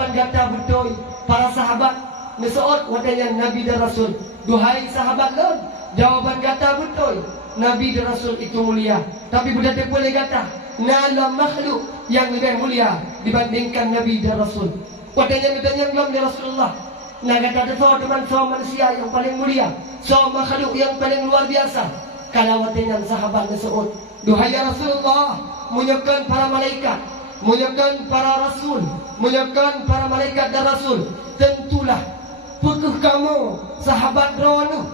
jawaban kata betul para sahabat Mes'ud watanya Nabi dan Rasul. Duhai sahabat lon, jawaban kata betul Nabi dan Rasul itu mulia. Tapi budak dia boleh kata nala makhluk yang lebih mulia dibandingkan Nabi dan Rasul. Watanya mitanya belum ya Rasulullah. Nah kata ada teman manusia yang paling mulia, makhluk yang paling luar biasa. Kalau watanya sahabat Mes'ud, duhai ya Rasulullah, menyiapkan para malaikat, menyiapkan para rasul, menyiapkan para malaikat dan rasul. Tentulah pukuh kamu sahabat drone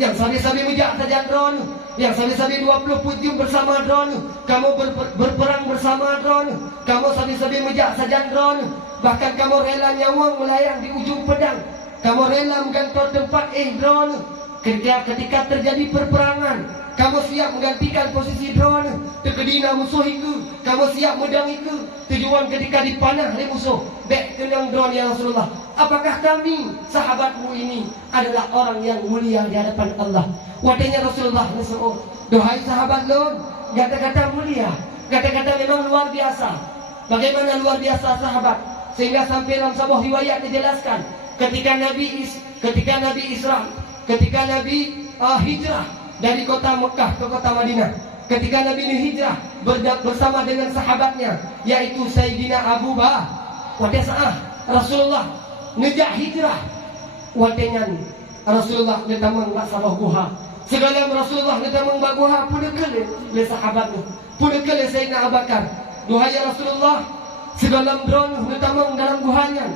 yang sabi-sabi mujak saja drone, yang sabi-sabi 20 pujung bersama drone, kamu berperang bersama drone, kamu sabi-sabi mujak saja drone, bahkan kamu rela nyawang melayang di ujung pedang, kamu rela menggantor tempat drone. Ketika terjadi perperangan, kamu siap menggantikan posisi drone. Terkedina musuh itu, kamu siap medang itu. Tujuan ketika dipanah oleh musuh, baik kenang drone ya Rasulullah. Apakah kami sahabatmu ini adalah orang yang mulia di hadapan Allah? Watanya Rasulullah Mes'ud, duhai sahabat lon, kata-kata mulia, kata-kata memang luar biasa. Bagaimana luar biasa sahabat, sehingga sampai dalam sebuah riwayat dijelaskan ketika Nabi hijrah dari kota Mekah ke kota Madinah, ketika Nabi ini hijrah bersama dengan sahabatnya, yaitu Sayyidina Abu Bakar. Pada saat Rasulullah ngejak hijrah, watengan Rasulullah netamang bak sabah guha. Segala Rasulullah netamang bak guha pudekele le sahabatnya, pudekele Sayyidina Abu Bakar. Duhai ya Rasulullah, segala drone netamang dalam guhanya.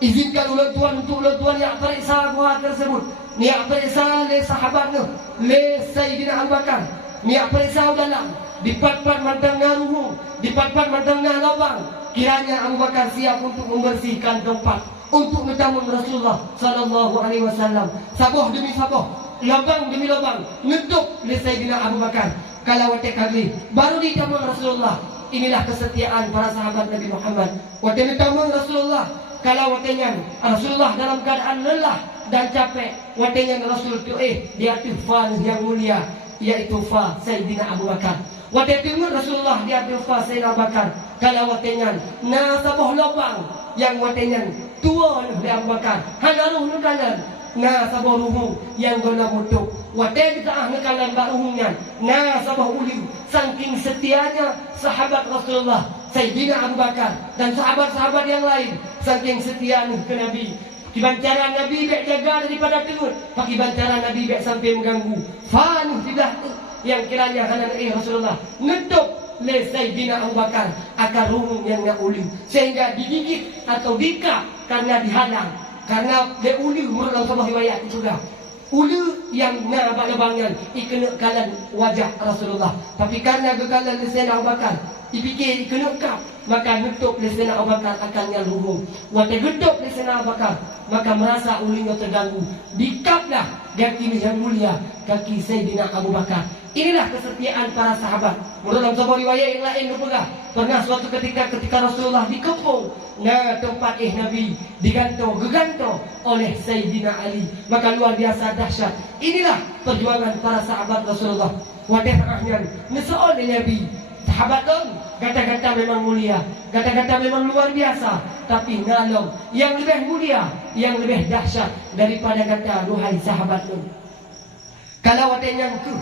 Izinkan ulang tuan untuk ulang tuan yang periksa gua tersebut. Niat periksa le sahabatnya, le Sayyidina Abu Bakar. Niat periksa dalam dipat-pat mantang ngaruhu, dipat-pat mantang lubang. Kiranya Abu Bakar siap untuk membersihkan tempat untuk bertamu Rasulullah sallallahu alaihi wasallam. Sabuh demi sabuh, lubang demi lubang, nutup le Sayyidina Abu Bakar. Kalau watek kali baru ditamu Rasulullah. Inilah kesetiaan para sahabat Nabi Muhammad. Watek ditamu Rasulullah. Kalau watenya Rasulullah dalam keadaan lelah dan capek, watenya Rasul itu dia tufa yang mulia, yaitu fa Sayyidina Abu Bakar. Watenya Rasulullah dia tufa Sayyidina Abu Bakar. Kalau watenya sabuh lubang yang watenya tua di Abu Bakar, hanaruh nukalan sabuh ruhu yang guna mutuk. Watenya kita nukalan baruhnya sabuh uli. Saking setianya sahabat Rasulullah Sayyidina Abu Bakar dan sahabat-sahabat yang lain, saking setia ke Nabi. Kibancaran Nabi bek jaga daripada tegut, pakai bancaran Nabi bek sampai mengganggu. Fanuh tidak yang kiranya hanan Rasulullah nutup le Sayyidina Abu Bakar akar rumung yang nak uli, sehingga digigit atau dikap karena dihalang, karena dia uli dalam sebuah riwayat itu dah. Ulu yang nak abang-abangnya ikena kalan wajah Rasulullah, tapi karena kekalan Sayyidina Abu Bakar dipikir kena kap, maka nutup Sayyidina Abu Bakar akannya lumung. Waktu nutup Sayyidina Abu Bakar, maka merasa ulinya terganggu. Dikaplah kaki yang mulia, kaki Sayyidina Abu Bakar. Inilah kesetiaan para sahabat. Dalam sebuah riwayat yang lain pernah suatu ketika Rasulullah dikepung tempat Nabi gegantung oleh Sayyidina Ali. Maka luar biasa dahsyat. Inilah perjuangan para sahabat Rasulullah. Wadahnya Mes'ud Nabi. Sahabat dong, kata-kata memang mulia, kata-kata memang luar biasa, tapi ngalong yang lebih mulia, yang lebih dahsyat daripada kata duhai sahabat dong. Kalau watenya itu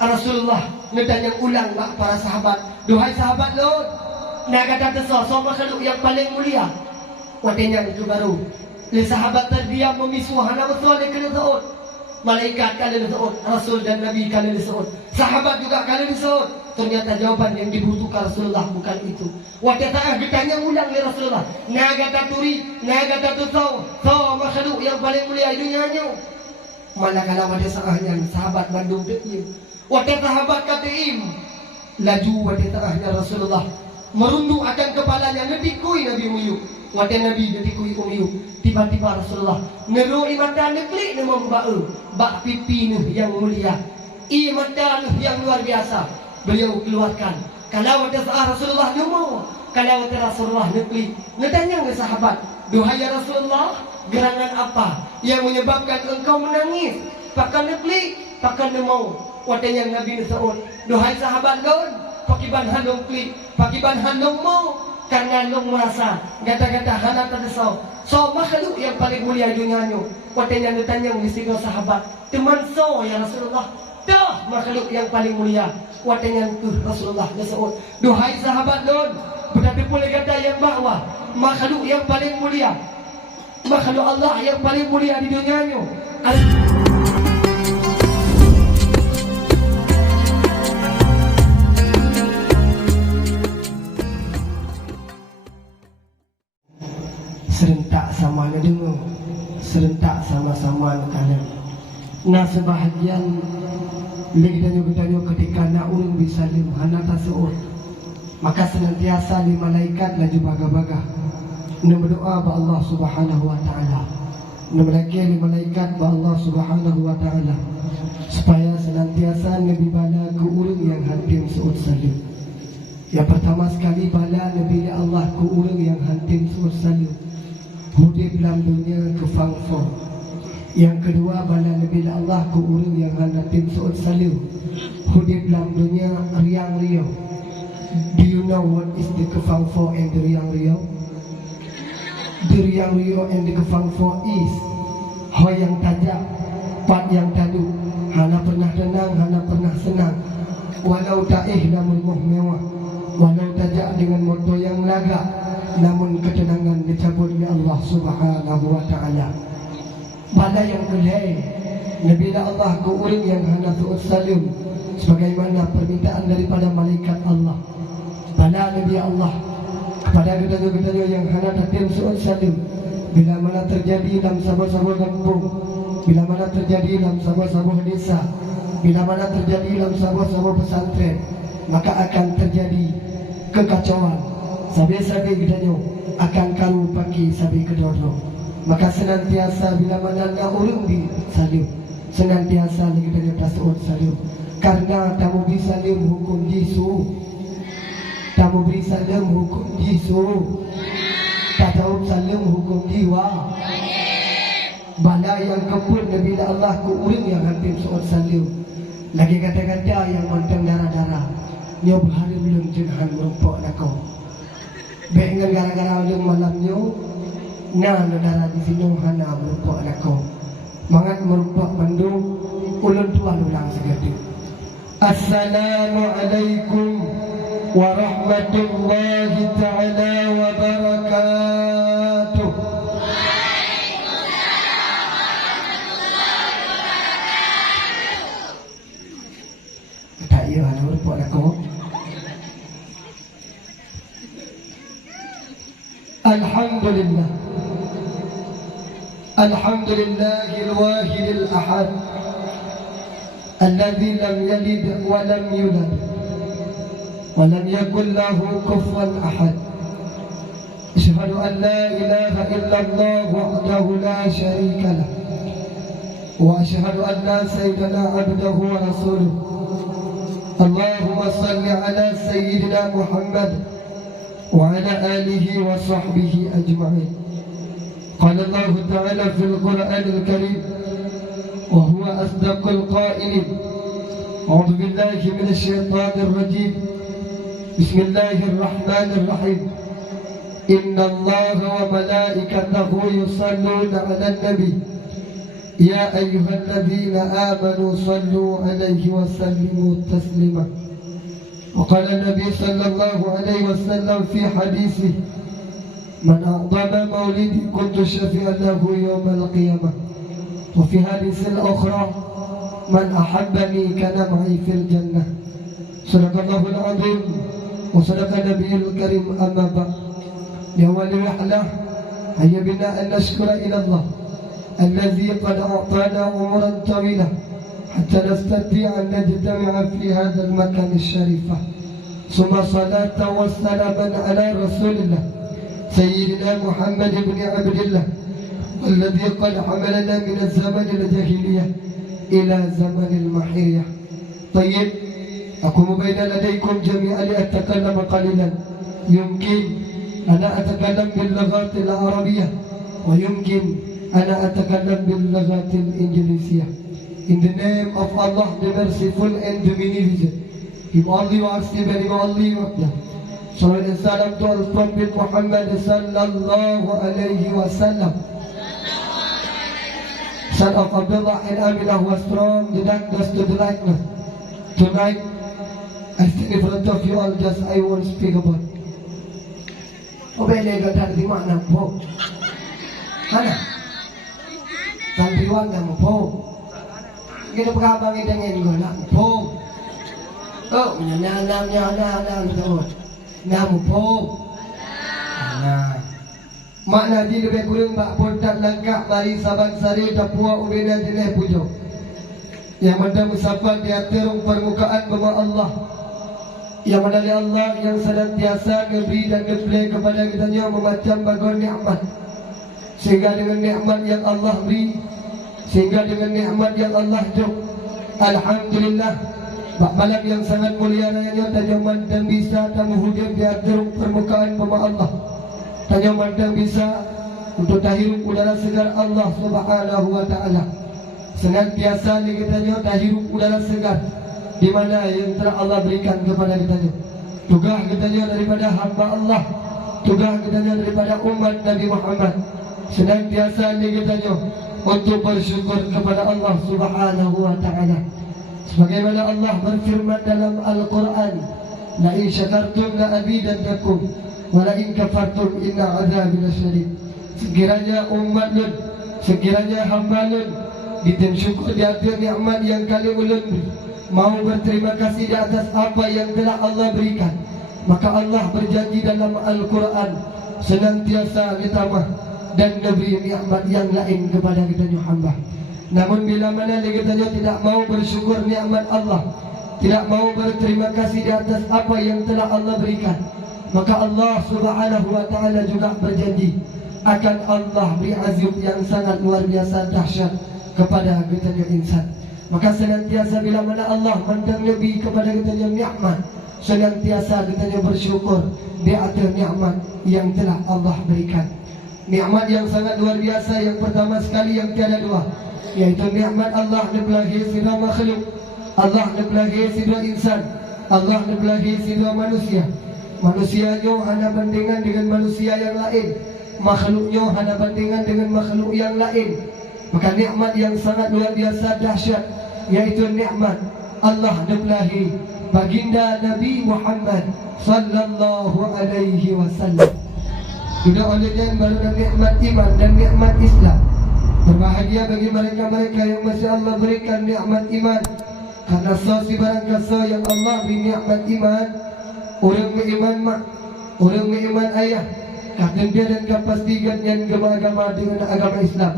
Rasulullah ngedanya ulang para sahabat, duhai sahabat dong, nak kata tersosok makhluk yang paling mulia. Watenya itu baru le sahabat terdiam memisuh hana betul kena Saud. Malaikat kalian disebut, Rasul dan Nabi kalian disebut, sahabat juga kalian disebut. Ternyata jawaban yang dibutuhkan Rasulullah bukan itu. Waktu ta'ah ditanya ulang oleh Rasulullah, naga turi, naga tusau, makhluk yang paling mulia dunianya. Manakala pada saatnya sahabat Bandung Tekim, waktu sahabat Katim, laju waktu ta'ahnya Rasulullah merunduk akan kepalanya, ngetikui Nabi Muyu. Waktu Nabi ngetikui Muyu, tiba-tiba Rasulullah neroi mata neklik nama bak pipi yang mulia, mata yang luar biasa. Beliau keluarkan. Kalau ada sahabat Rasulullah nemu, kalau ada Rasulullah nekli, ngetanya ke sahabat, duhai ya Rasulullah, gerangan apa yang menyebabkan engkau menangis? Pakai nekli, pakai nemu. Watanya Nabi Saud, duhai sahabat gon, pakai ban handong kli, pakai ban handong mau. Karena lu merasa kata-kata hana terdesau. So makhluk yang paling mulia dunia nyo. Watanya ditanya mesti sahabat. Teman so ya Rasulullah. Dah makhluk yang paling mulia. Watanya tu Rasulullah Rasul. Duhai sahabat don. Berarti boleh kata yang bahwa makhluk yang paling mulia. Makhluk Allah yang paling mulia di dunia nyo. Serentak sama dengar, serentak sama-sama kanan. Nah sebahagian lagi tanya ketika nak urung bisalim hana tasawuf, maka senantiasa di malaikat laju baga-baga. Nak berdoa ba Allah Subhanahu wa taala. Nak melaki di malaikat ba Allah Subhanahu wa taala supaya senantiasa nabi bala ke urang yang hantim suud salim. Yang pertama sekali bala nabi Allah ke urang yang hantim suud salim. Hudib dalam dunia kefangfo. Yang kedua bala nabi Allah ke urang yang hantim suud salim. Hudib dalam dunia riang riau. Do you know what is the kefangfo and the riang riau? The riang riau and the kefangfo is ho yang tajam, pat yang tadu. Hana pernah tenang, hana pernah senang. Walau taih namun mewah. Walau tajak dengan motor yang lagak, namun ketenangan dicabut oleh Allah Subhanahu wa taala. Bala yang kedai Nabi Allah ke urang yang hana tu'ud salim sebagaimana permintaan daripada malaikat Allah. Bala Nabi Allah kepada kita-kita yang hana tatim su'ud salim bila mana terjadi dalam sebuah kampung, bila mana terjadi dalam sebuah desa, bila mana terjadi dalam sebuah pesantren, maka akan terjadi kekacauan. Sabi-sabi kita akan karu pagi sabi kedua. Maka senantiasa bila mana nak urung di salim, senantiasa kita tasawuf salim. Karena tamu bisa salim hukum jisu, tamu bisa salim hukum jisu, tasawuf salim hukum jiwa. Bala yang kepun bila Allah ku urung yang hampir suud salim. Lagi kata-kata yang monteng darah-darah. Nyo berhari belum jenhan merumpok nakau. Dengan gara-gara ulang malamnya, na darah di sini hana merumpok nakau. Mangat merumpok bandung, ulun tua ulang segede. Assalamualaikum warahmatullahi ta'ala wabarakatuh. Tak iya hana merumpok nakau. Alhamdulillah. Alhamdulillah al-wahid al-ahad alladhi lam yalid wa lam yulad wa lam yakul lahu kufuwan ahad. Asyhadu an la ilaha illallah wahdahu la syarika lah wa asyhadu anna sayyidana abdahu wa rasuluh. Allahumma salli ala sayyidina Muhammad وعلى آله وصحبه أجمعين. قال الله تعالى في القرآن الكريم وهو أصدق القائلين أعوذ بالله من الشيطان الرجيم بسم الله الرحمن الرحيم إن الله وملائكته يصلون على النبي يا أيها الذين آمنوا صلوا عليه وسلموا تسليما. وقال النبي صلى الله عليه وسلم في حديثه من أعظم مولدي كنت شفيعا له يوم القيامة. وفي حديث الأخرى من أحبني كان معي في الجنة. صدق الله العظيم وصدق النبي الكريم. أما بعد لأول رحلة هيا بنا أن نشكر إلى الله الذي قد أعطانا عمرا طويلة حتى نستطيع أن نجتمع في هذا المكان الشريف. ثم صلاة وسلاما على رسول الله سيدنا محمد بن عبد الله الذي قد حملنا من الزمن الجاهلية إلى زمن المحية. طيب أقوم بين لديكم جميعا لأتكلم قليلا. يمكن أنا أتكلم باللغات العربية ويمكن أنا أتكلم باللغات الإنجليزية. In the name of Allah, the Merciful and the Beneficent. Him only worship and Him only worship. Salam dan salam to Al-Prophet Muhammad sallallahu alaihi wasallam, son of Abdullah and Aminah, was from the darkness to the lightness. Tonight, I stand in front of you all, just I won't speak about. Obele gadar di mana po? Hana? Santriwan kamu po? Kita pagkabang idangin ko lang po. Oh, nyanam to. Namu po. Hana. Makna di lebih kurang bak pontak langkah mari saban sari dapua ubena jeneh pujo. Yang mana musafat di atas permukaan bama Allah, yang mana Allah yang senantiasa memberi dan memberi kepada kita memacam bagai nikmat, sehingga dengan nikmat yang Allah beri, sehingga dengan nikmat yang Allah jauh, alhamdulillah, bak malam yang sangat mulia raya tanyaman dan bisa tamu hujan di atas permukaan bama Allah, tanyaman dan bisa untuk tahirup udara segar Allah Subhanahu wa taala. Senantiasa kita dah hirup udara segar di mana yang telah Allah berikan kepada kita. Tugas kita daripada hamba Allah, tugas kita daripada umat Nabi Muhammad. Senantiasa kita untuk bersyukur kepada Allah Subhanahu wa taala. Sebagaimana Allah berfirman dalam Al-Quran, la in syakartum la azidannakum wa la in kafartum inna azabi lasyadid. Sekiranya umat Lut, sekiranya hamba Lut ditem syukur di atas nikmat yang kali ulun mau berterima kasih di atas apa yang telah Allah berikan, maka Allah berjanji dalam Al-Quran senantiasa kita mah dan memberi nikmat yang lain kepada kita hamba. Namun bila mana kita tidak mau bersyukur nikmat Allah, tidak mau berterima kasih di atas apa yang telah Allah berikan, maka Allah Subhanahu wa taala juga berjanji akan Allah beri azab yang sangat luar biasa dahsyat kepada kita insan. Maka senantiasa bila mana Allah mandang lebih kepada kita nikmat, senantiasa kita bersyukur di atas nikmat yang telah Allah berikan. Nikmat yang sangat luar biasa yang pertama sekali yang tiada dua, yaitu nikmat Allah nebelahi sidra makhluk, Allah nebelahi sidra insan, Allah nebelahi sidra manusia. Manusianya hanya bandingan dengan manusia yang lain, makhluknya hanya bandingan dengan makhluk yang lain. Maka nikmat yang sangat luar biasa dahsyat, yaitu nikmat Allah nebelahi baginda Nabi Muhammad sallallahu alaihi wasallam. Sudah olehnya baru nikmat iman dan nikmat Islam. Berbahagia bagi mereka-mereka yang masih Allah berikan nikmat iman, karena si barang kasa yang Allah beri nikmat iman, orang beriman mak, orang beriman ayah, kata dia dan kapastikan yang agama dengan agama Islam.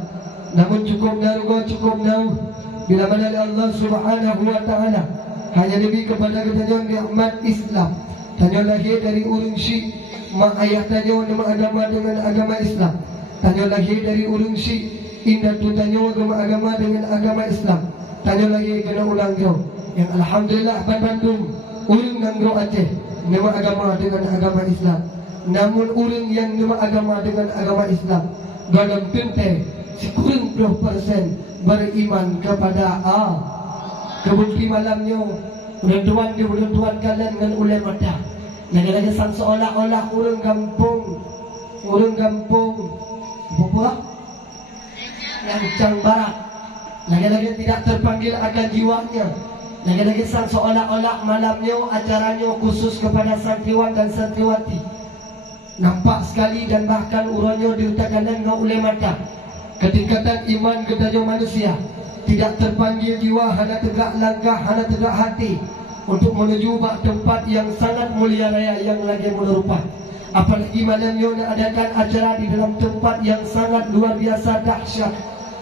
Namun cukup naruga, cukup nau bila mana Allah Subhanahu wa taala hanya lebih kepada kita nikmat Islam. Tanya lahir dari urung syik, mak ayah tanya nama agama dengan agama Islam. Tanya lahir dari urung syik, indah tu tanya agama dengan agama Islam. Tanya lagi kena ulang jauh. Yang alhamdulillah Bandung urung nanggro Aceh nama agama dengan agama Islam. Namun urung yang nama agama dengan agama Islam dalam tente sekurang 20% beriman kepada Allah. Kebukti malamnya Udah tuan kalian dengan ulama dah. Lagi-lagi sang seolah-olah orang kampung apa? Lancang barat. Lagi-lagi tidak terpanggil akan jiwanya. Lagi-lagi sang seolah-olah malamnya acaranya khusus kepada santriwan dan santriwati. Nampak sekali dan bahkan uranya diutakkan dengan ulama dah. Ketingkatan iman kepada manusia tidak terpanggil jiwa, hanya tegak langkah, hanya tegak hati untuk menuju tempat yang sangat mulia raya yang lagi menerupa. Apalagi malamnya adakan acara di dalam tempat yang sangat luar biasa dahsyat.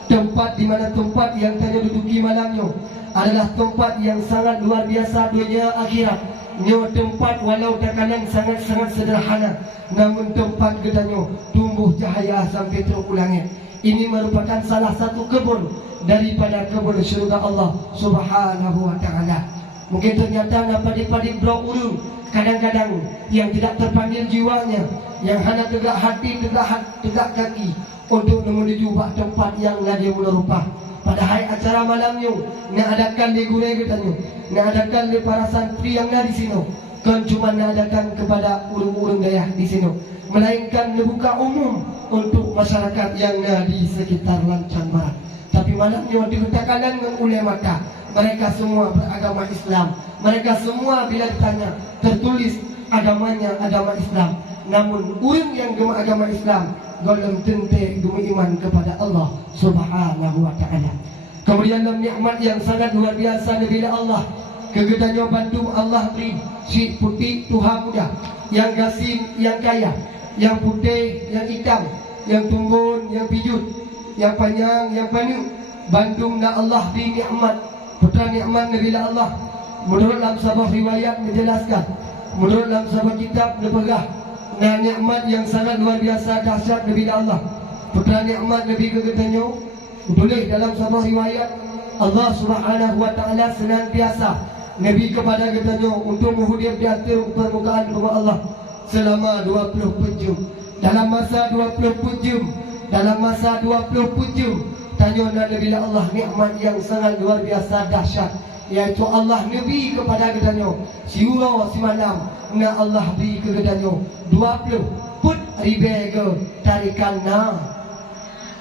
Tempat di mana tempat yang tanya duduki malamnya adalah tempat yang sangat luar biasa dunia akhirat. Nyo tempat walau takanan sangat-sangat sederhana, namun tempat gedanya tumbuh cahaya sampai terulangnya. Ini merupakan salah satu kebun daripada kebun syurga Allah Subhanahu wa taala. Mungkin ternyata padi-padi bro urung kadang-kadang yang tidak terpanggil jiwanya, yang hanya tegak hati, tegak kaki untuk menuju tempat yang lagi menerupa. Padahal acara malamnya nak adakan di gurau katanya, nak adakan di para santri yang ada di sini. Kan cuma adakan kepada urung-urung daya di sini, melainkan dibuka umum untuk masyarakat yang ada di sekitar Lancang Barat. Tapi malamnya dikatakan dengan ulama maka mereka semua beragama Islam. Mereka semua bila ditanya tertulis agamanya agama Islam. Namun orang yang gema agama Islam golem tente gema iman kepada Allah Subhanahu wa taala. Kemudian dalam nikmat yang sangat luar biasa bila Allah kegedannya bantu Allah beri si putih Tuhan muda, yang gasim, yang kaya, yang putih, yang hitam, yang tumbun, yang pijut, yang panjang, yang panjang. Bandung na Allah beri nikmat, putra nikmat bila Allah. Menurut dalam sebuah riwayat menjelaskan, menurut dalam sebuah kitab lebegah, nah nikmat yang sangat luar biasa dahsyat bila Allah. Putra nikmat Nabi kegedannya boleh dalam sebuah riwayat Allah Subhanahu wa taala senantiasa Nabi kepada katanya untuk menghudip di atas permukaan rumah Allah selama 24 jam. Dalam masa 24 jam, dalam masa 24 jam, tanya Nabi Allah nikmat yang sangat luar biasa dahsyat, yaitu Allah Nabi kepada katanya siura si malam na Allah beri ke katanya 20 put ribe tarikan na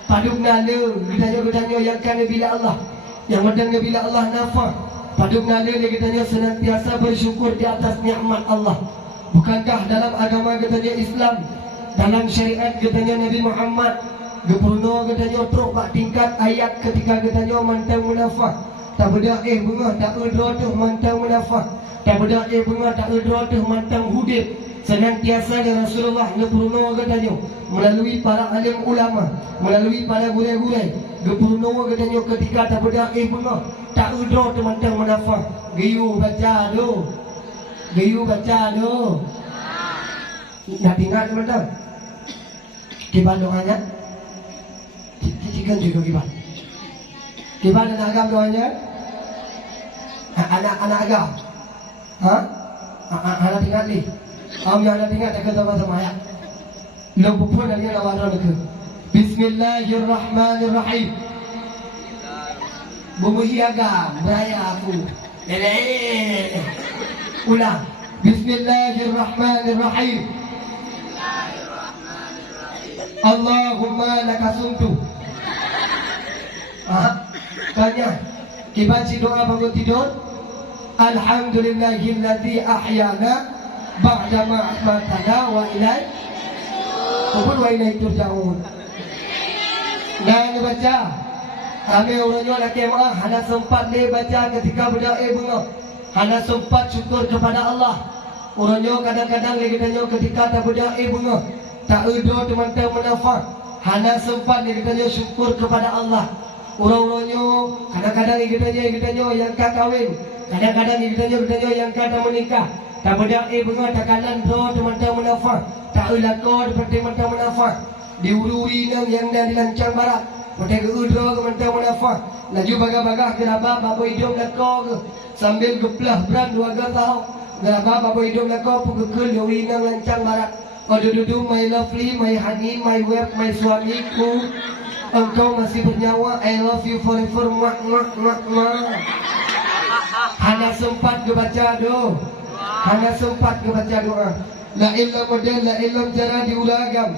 paduk nala katanya yang kan Nabi Allah yang medang Nabi Allah nafah. Paduk nala dia katanya senantiasa bersyukur di atas nikmat Allah. Bukankah dalam agama katanya Islam, dalam syariat katanya Nabi Muhammad gepurno katanya truk bak tingkat ayat ketika katanya mantang munafah. Tak beda bunga tak udra tu mantang munafah. Tak beda bunga tak udra tu mantang hudib. Senantiasa Rasulullah gepurno katanya melalui para alim ulama, melalui para guru-guru gepurno katanya ketika tak beda bunga tak udro teman-teman menafah. Gayu baca do, gayu baca do. Nak tinggal teman-teman kiban doanya cikan juga kiban kiban anak agam doanya anak agam anak tinggal ni yang anak tinggal tak kata sama ya lo pun ada yang lawan ke. Bismillahirrahmanirrahim. Bumuhiaga beraya aku. Ulang. Bismillahirrahmanirrahim. Allahumma lakasumtu. Tanya. Kibaci doa bangun tidur. Alhamdulillahilladzi ahyana ba'dama amatana wa ilai. Kupun wa ilai turja'un. Dan baca. Kami orangnya laki maaf, hanya sempat dia baca ketika berdoa bunga. Hanya sempat syukur kepada Allah. Orangnya kadang-kadang dia katanya ketika tak berdoa bunga, tak udra teman-teman menafah. Hanya sempat dia katanya syukur kepada Allah. Orang-orangnya kadang-kadang dia katanya yang kah kahwin, kadang-kadang dia katanya yang kah dah menikah. Tak berdoa bunga tak kanan doa teman-teman menafah. Tak ulakor teman-teman menafah. Diurui yang dari Lancang Barat. Pakai udra ke mentang munafah. Laju bagah-bagah gerabah bapa hidup lekor ke. Sambil geplah beran 2 tahun. Gerabah bapa hidup lekor pun kekul dari nang Lancang Barat. Dudu my lovely, my honey, my wife, my suamiku. Engkau masih bernyawa. I love you forever. Mak. Hanya sempat ke baca doa. Hanya sempat ke baca doa. La ilam model, la ilam cara diulagam.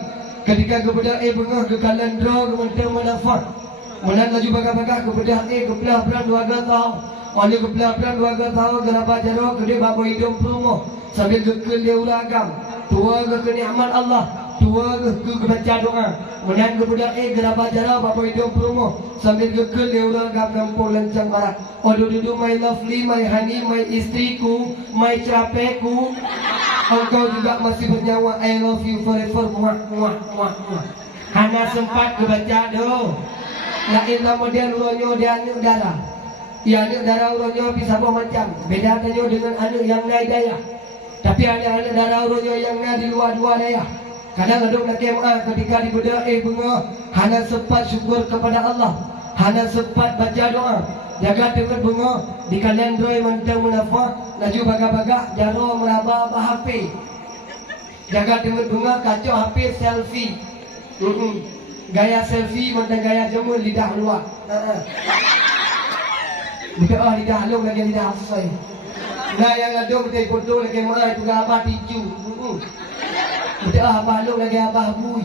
Ketika kepada bengah ke kalan draw ke mentang menafah. Menan laju bagah-bagah kepada kebelah beran 2 tahun. Oleh kebelah beran 2 tahun gerabah jarok ke dia bapa hidup rumah. Sambil kekel dia ulagam. Tua ke nikmat Allah. Tua ke baca doa. Menan kepada gerabah jarok bapa hidup rumah. Sambil kekel dia ulagam kampung Lancang Barat. Dudu my lovely, my honey, my istriku, my cerapeku. Engkau juga masih bernyawa. I love you forever. Muah. Hanya sempat kebaca doa. Lainlah model uronyo dia anak darah. Ya anak darah uronyo bisa macam. Beda tanya dengan anak yang naik daya. Tapi ada anak darah uronyo yang naik di luar-luar daya. Kadang ada nak kemah ketika dibedah bunga. Hanya sempat syukur kepada Allah. Hanya sempat baca doa. Jaga dengan bunga di kalian doi mentang munafah. Laju bagah-bagah jaro meraba HP. Jaga dengan bunga kacau HP selfie. Gaya selfie mentang gaya jemur lidah luar. Bukan lidah halung lagi lidah asai. Nah yang ada betul foto lagi mai tu abah tiju. Betul abah lu lagi abah bui.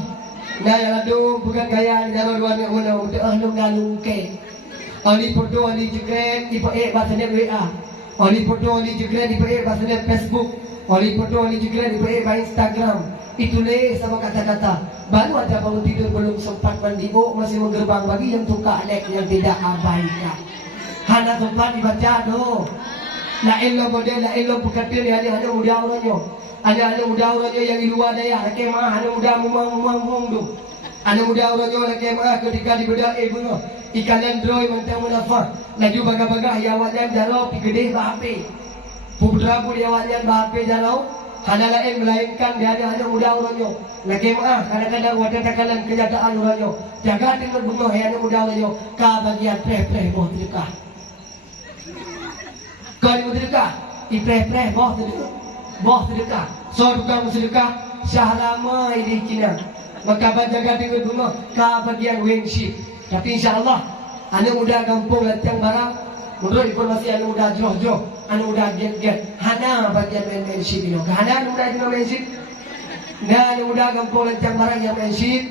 Nah yang ada bukan gaya cara dua ni mana betul lu ngalu ke. Ali foto ali jegret di bahasanya WA. Ali foto ali jegret di bahasanya Facebook. Ali foto ali jegret di Instagram. Itulah sama kata-kata. Baru aja bangun tidur belum sempat mandi. Oh masih menggerbang bagi yang tukar lek yang tidak abaikan. Hana sempat dibaca do. La ilah model, la ilah berkata ni ada muda orangnya. Ada muda orangnya yang di luar daya. Laki mah ada muda mumang tu. Ada muda orangnya laki mah ketika di bedak bunga. Ikan android mentang munafah. Laju baga-baga ya awaknya jarau pi gede bahape. Putra pun ya awaknya bahape jarau. Hana lain melainkan dia ada muda orangnya. Lagi mah kadang-kadang wadah takalan kenyataan orangnya. Jaga dengan bunga yang muda orangnya. Ka bagian preh-preh boh sedekah. Kau ni sedekah, ipreh-preh boh sedekah. So bukan sedekah syahrama ini Cina. Maka jaga dengan bunga ka bagian wingship. Tapi insya-Allah anda muda kampung latang barang. Menurut informasi anda muda jauh-jauh, anda muda get-get. Hana bagian wingship ini. Hana muda juga wingship. Nah, anda muda kampung latang barang yang wingship.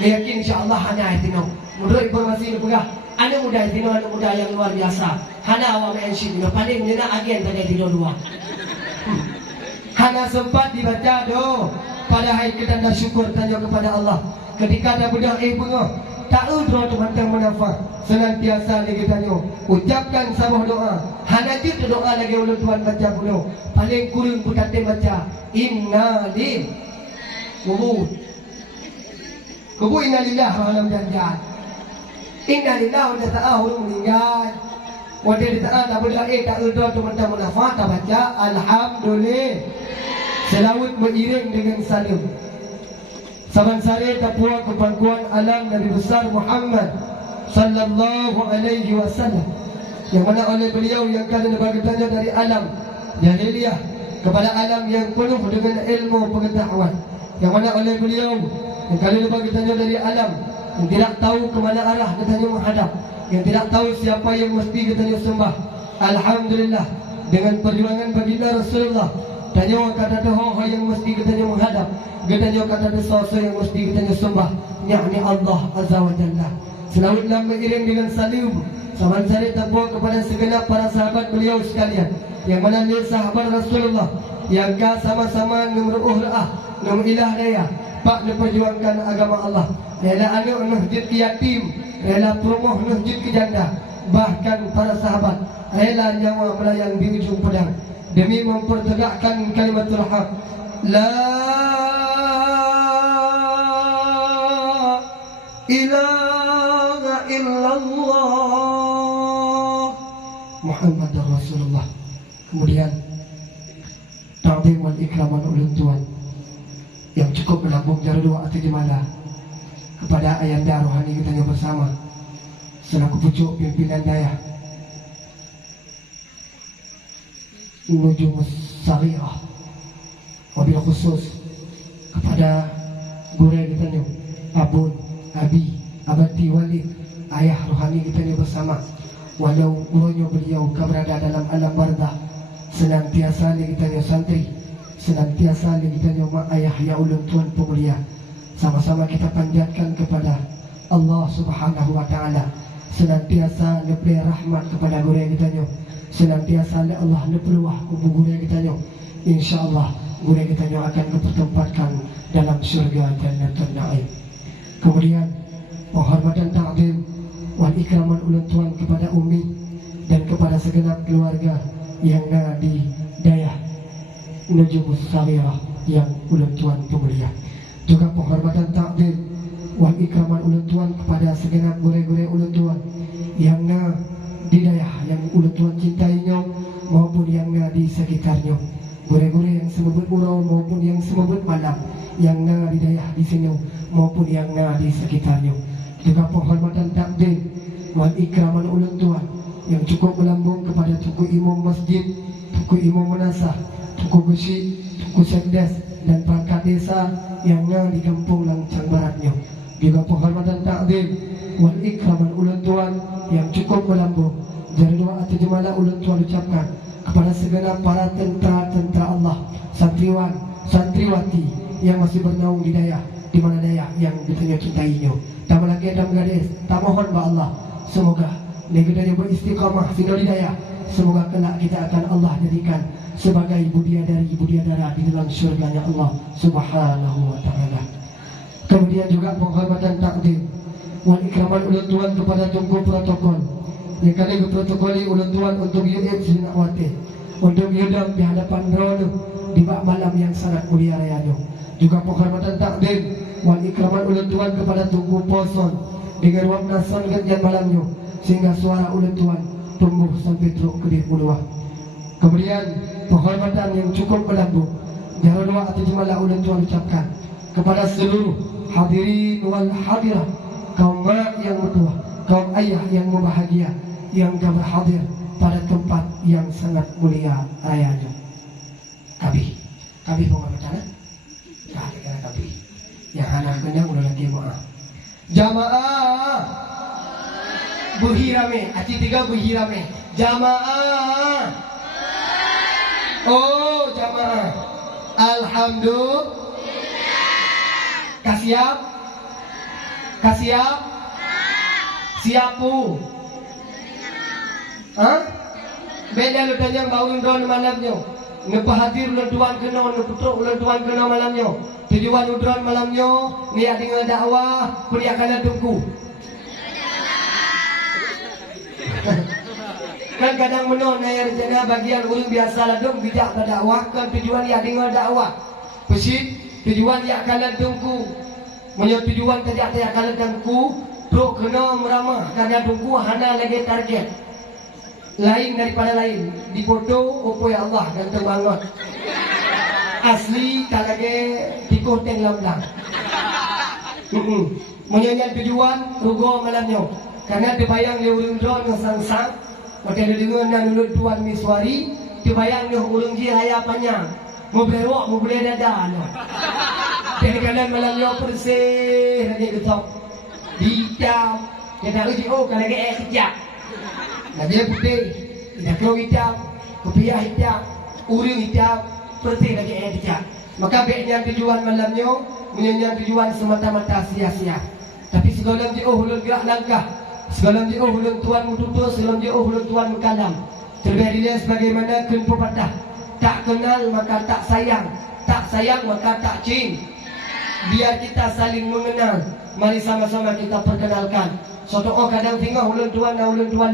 Yakin insya-Allah hana itu. Menurut informasi ini pegah. Anda muda itu, anda muda yang luar biasa. Hana awak wingship ini. Paling dia nak agen pada tidur dua. Hana sempat dibaca do. Pada hari kita dah syukur tanya kepada Allah. Ketika dah bedah bunga. Tak udra teman-teman menafah. Senantiasa lagi tanya. Ucapkan sabah doa. Hana juga doa lagi oleh Tuhan baca puluh. Paling kurang putatin baca. Inna lil kubur. Kubur inna lillah malam janjan. Inna lillah udah ta'ah orang meninggal. Wadah di ta'ah tak bedah tak udra teman-teman menafah. Tak baca. Alhamdulillah. Selawat beriring dengan salam. Saban sare tapua kepangkuan alam Nabi besar Muhammad sallallahu alaihi wasallam. Yang mana oleh beliau yang kalian bertanya dari alam jahiliyah kepada alam yang penuh dengan ilmu pengetahuan. Yang mana oleh beliau yang kalian bertanya dari alam yang tidak tahu ke mana arah katanya menghadap, yang tidak tahu siapa yang mesti katanya sembah. Alhamdulillah dengan perjuangan baginda Rasulullah. Tanya kata doa yang mesti katanya menghadap. Katanya kata dosa yang mesti katanya sembah. Yakni Allah Azza wa Jalla. Selawatlah mengiring dengan salim. Saban sari tabur kepada segenap para sahabat beliau sekalian. Yang mana dia sahabat Rasulullah. Yang sama-sama numruh ra'ah. Numu'ilah daya. Pak memperjuangkan agama Allah. Rela anak nuhjud ke yatim. Rela perumoh nuhjud ke janda. Bahkan para sahabat rela nyawa melayang di ujung pedang demi mempertegakkan kalimatul haq. La ilaha illallah Muhammadur Rasulullah. Kemudian ta'zim wal ikraman ulun tuan yang cukup melambung jari dua atau jemala kepada ayanda rohani kita yang bersama selaku pucuk pimpinan daya Nujum Syariah, wabil khusus kepada guru kita ni Abun, Abi, Abati, Walid, ayah rohani kita ni bersama. Walau gurunya beliau berada dalam alam barzah, senantiasa ni kita ni santri, senantiasa ni kita ni mak ayah ya ulun tuan pemulia. Sama-sama kita panjatkan kepada Allah Subhanahu wa taala. Senantiasa lebih rahmat kepada guru kita ni. Senantiasa Allah nepeluah kubu guru kita nyo. InsyaAllah guru kita nyo akan dipertempatkan dalam syurga Jannatul Na'im. Kemudian penghormatan ta'zim wal ikraman ulun tuan kepada Umi dan kepada segenap keluarga yang ada di daya Nujumus Syariah yang ulun tuan pemulia. Juga penghormatan ta'zim wal ikraman ulun tuan kepada segenap guru-guru ulun tuan yang ada di daerah yang ulun tuan cintainya maupun yang di sekitarnya, gure-gure yang semebut urau maupun yang semebut malam yang di daerah di sini maupun yang di sekitarnya. Juga penghormatan takdim wal ikraman ulun tuan yang cukup melambung kepada tuku imam masjid, tuku imam menasah, tuku besi, tuku sekdes dan perangkat desa yang di kampung Langcang Baratnya. Juga penghormatan takdim wal ikraman ulun tuan yang cukup melambung jari doa atau jemalah ulun tuan ucapkan kepada segenap para tentara-tentara Allah, santriwan, santriwati yang masih bernaung di daya, di mana daya yang ditanya cintainya. Tambah lagi dan gadis, tak mohon ba Allah, semoga negedanya beristiqamah sino di daya. Semoga kelak kita akan Allah jadikan sebagai bidadari di dalam syurganya Allah Subhanahu wa taala. Kemudian juga penghormatan takdim wal ikraman ulun tuan kepada tunggu protokol. Yang kali protokoli ulun tuan untuk yu'id sinawati, untuk yudam di hadapan rono di bak malam yang sangat mulia rayanya. Juga penghormatan takdim wal ikraman ulun tuan kepada tunggu poson dengan wabna sangat yang malamnya, sehingga suara ulun tuan tumbuh sampai teruk ke di uluah. Kemudian penghormatan yang cukup berlaku jara dua atau jemalah ulun tuan ucapkan kepada seluruh hadirin wal hadirah, kaum mak yang bertuah, kaum ayah yang berbahagia, yang berhadir pada tempat yang sangat mulia rayanya. Kabi penghormatan kabi yang anak kena udah lagi maaf jamaah buhirame aci tiga buhirame jamaah. Oh jamaah, alhamdulillah. Kasiap siapu beda lu tanya bangun don malamnya ngepahadir ulang tuan kena ngeputruk ulang tuan kena malamnya tujuan udron malamnya niat dengan dakwah periakan tunggu. Kan kadang menon ayat rencana bagian ulun biasa ladung bijak berdakwah kan tujuan dia dengar dakwah. Pesit tujuan dia akan tunggu. Menyo tujuan tidak akan tunggu, pro kena meramah karena tunggu hana lagi target. Lain daripada lain. Di foto opo ya Allah ganteng banget. Asli tak lagi tikuh teng lam-lam. Menyanyian tujuan rugo malamnya. Karena dibayang dia ulun drone sang-sang. Maka dia dengar dan ulun tuan miswari, dibayang dia ulun ji raya panjang. Mau berewak, mau berdada. Jadi kanan malam dia bersih lagi ketok. Hitam. Dia tak uji, oh kalau lagi hijab. Nah dia putih. Dia kerong hitam. Kepiah hitam. Urung hitam. Bersih lagi hijab. Maka baiknya tujuan malamnya, menyanyian tujuan semata-mata sia-sia. Tapi segala dia ulun gerak langkah. Segala dia ulun tuan mututus, segala dia ulun tuan mekalam. Terlebih dia sebagaimana kun pepatah, tak kenal maka tak sayang maka tak cing. Biar kita saling mengenal, mari sama-sama kita perkenalkan. Suatu kadang tinggal ulun tuan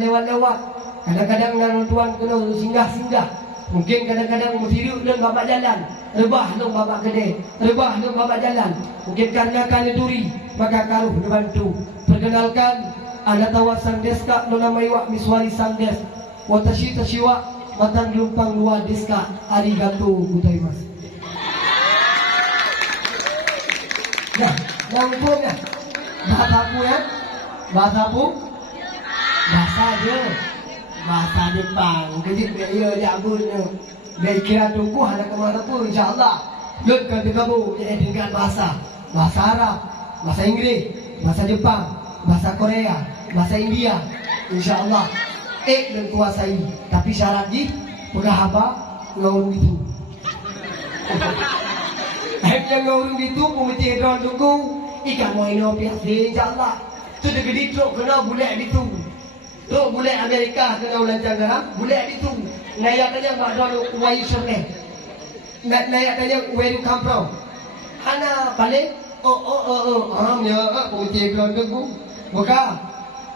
lewat-lewat. Kadang-kadang ulun tuan kena singgah-singgah. Mungkin kadang-kadang musiru dan babak jalan, rebah dong babak gede, rebah dong babak jalan. Mungkin karena kali duri, maka karuh dibantu. Perkenalkan, ada tawasan deska nona maiwa miswari sangdes. Watashi tashiwa matang lumpang luar deska. Arigato gozaimasu. Nah, ngomong ya. Bahasa aku ya. Bahasa aku. Bahasa je. Bahasa Jepang. Kejit ya dia abunnya. Dia kira tunggu ada kemana pun insyaallah. Lut kan digabung jadi tinggal bahasa. Bahasa Arab, bahasa Inggris, bahasa Jepang, bahasa Korea, bahasa India, insyaallah dan kuasai. Tapi syarat di pegahaba ngurung itu. Akhirnya ngurung itu pemecah drone tunggu ikan mau inopi insyaallah. Tu de gede truk kena bulek itu. Truk bulek Amerika kena ulang garam, bulek itu. Nayak tanya mak drone why you sure nayak tanya where you come from. Hana balik pemecah drone tunggu. Maka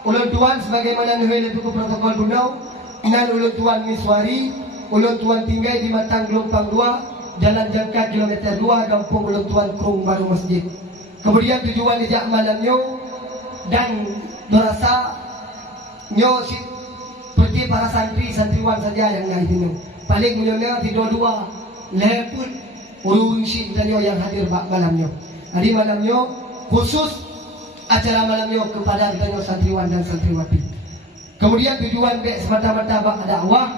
ulun tuan sebagaimana nuhil itu protokol gunau, inan ulun tuan miswari, ulun tuan tinggal di Matang Gelompang 2, jalan jangka kilometer 2, kampung ulun tuan Krung Baru Masjid. Kemudian tujuan dijak malamnya dan berasa nyo seperti para santriwan saja yang naik ini. Paling mulanya tidur 2 leput urun si tanyo yang hadir malamnya. Jadi malamnya khusus acara malamnya kepada kita santriwan dan santriwati. Kemudian tujuan dek semata-mata dakwah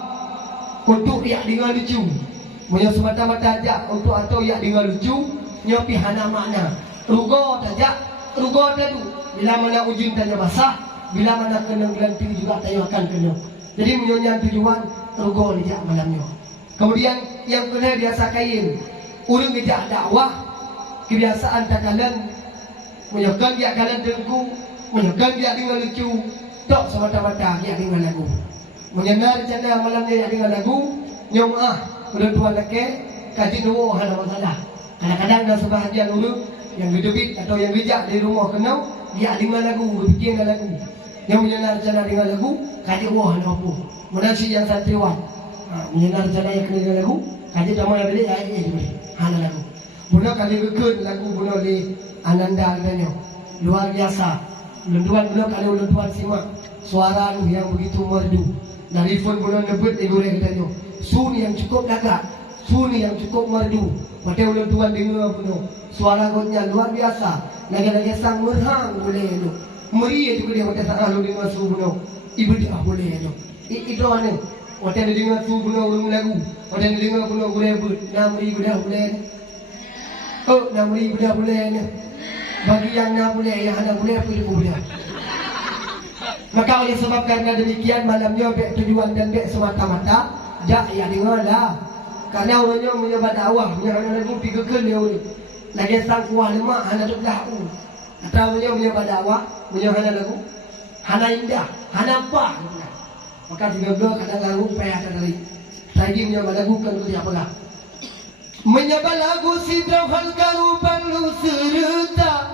untuk ia dengan lucu. Punya semata-mata aja untuk atau ia dengan lucu nyopi hana makna. Rugo tajak, rugo tadu. Bila mana ujung tanya basah, bila mana kena gelanti juga tayo akan kena. Jadi menyonya tujuan rugo ni jak malamnya. Kemudian yang kedua biasa kain. Urang ngejak dakwah kebiasaan takalan menyokan dia kalan dengku, menyokan dia dengan lucu, tok semata-mata dia dengan lagu. Menyenar rencana malamnya dia dengan lagu, nyom udah tua leke, kaji nuwo hal masalah. Kadang-kadang dah sebahagian urang yang gedebit atau yang bijak di rumah kenal, dia dengan lagu, berfikir dengan lagu. Yang menyenar rencana dengan lagu, kaji wah hal apa. Menasi yang santriwan, menyenar rencana yang kena dengan lagu, kaji tamu yang beli, hal lagu. Bunuh kali gekun lagu bunuh di Ananda katanya. Luar biasa. Lenduan bunuh kali lenduan simak. Suara yang begitu merdu. Dari phone bunuh nebut igure katanya. Suni yang cukup gagak. Suni yang cukup merdu. Pada lenduan dengar bunuh. Suara gotnya luar biasa. Lagi-lagi sang merhang boleh itu. Meri juga dia pada sang ahlu dengar su bunuh. Ibu dia boleh itu. Itu mana? Pada dengar su bunuh ulung lagu. Pada dengar bunuh boleh but. Namri boleh. Oh, nak beri budak boleh ni. Bagi yang nak boleh, yang nak boleh, apa dia boleh. Maka oleh sebab karena demikian malamnya bek tujuan dan bek semata-mata dak ya dengarlah. Karena orangnya menyebab dakwah, menyebab lagu pergi ke dia ni. Lagi sang kuah lemak hana duk lahu. Atau orangnya menyebab dakwah, menyebab lagu. Hana indah, hana apa. Maka juga kadang lagu payah tadi. Lagi menyebab lagu kan dia apa? Menyebab lagu sidraw halkarupan lu serta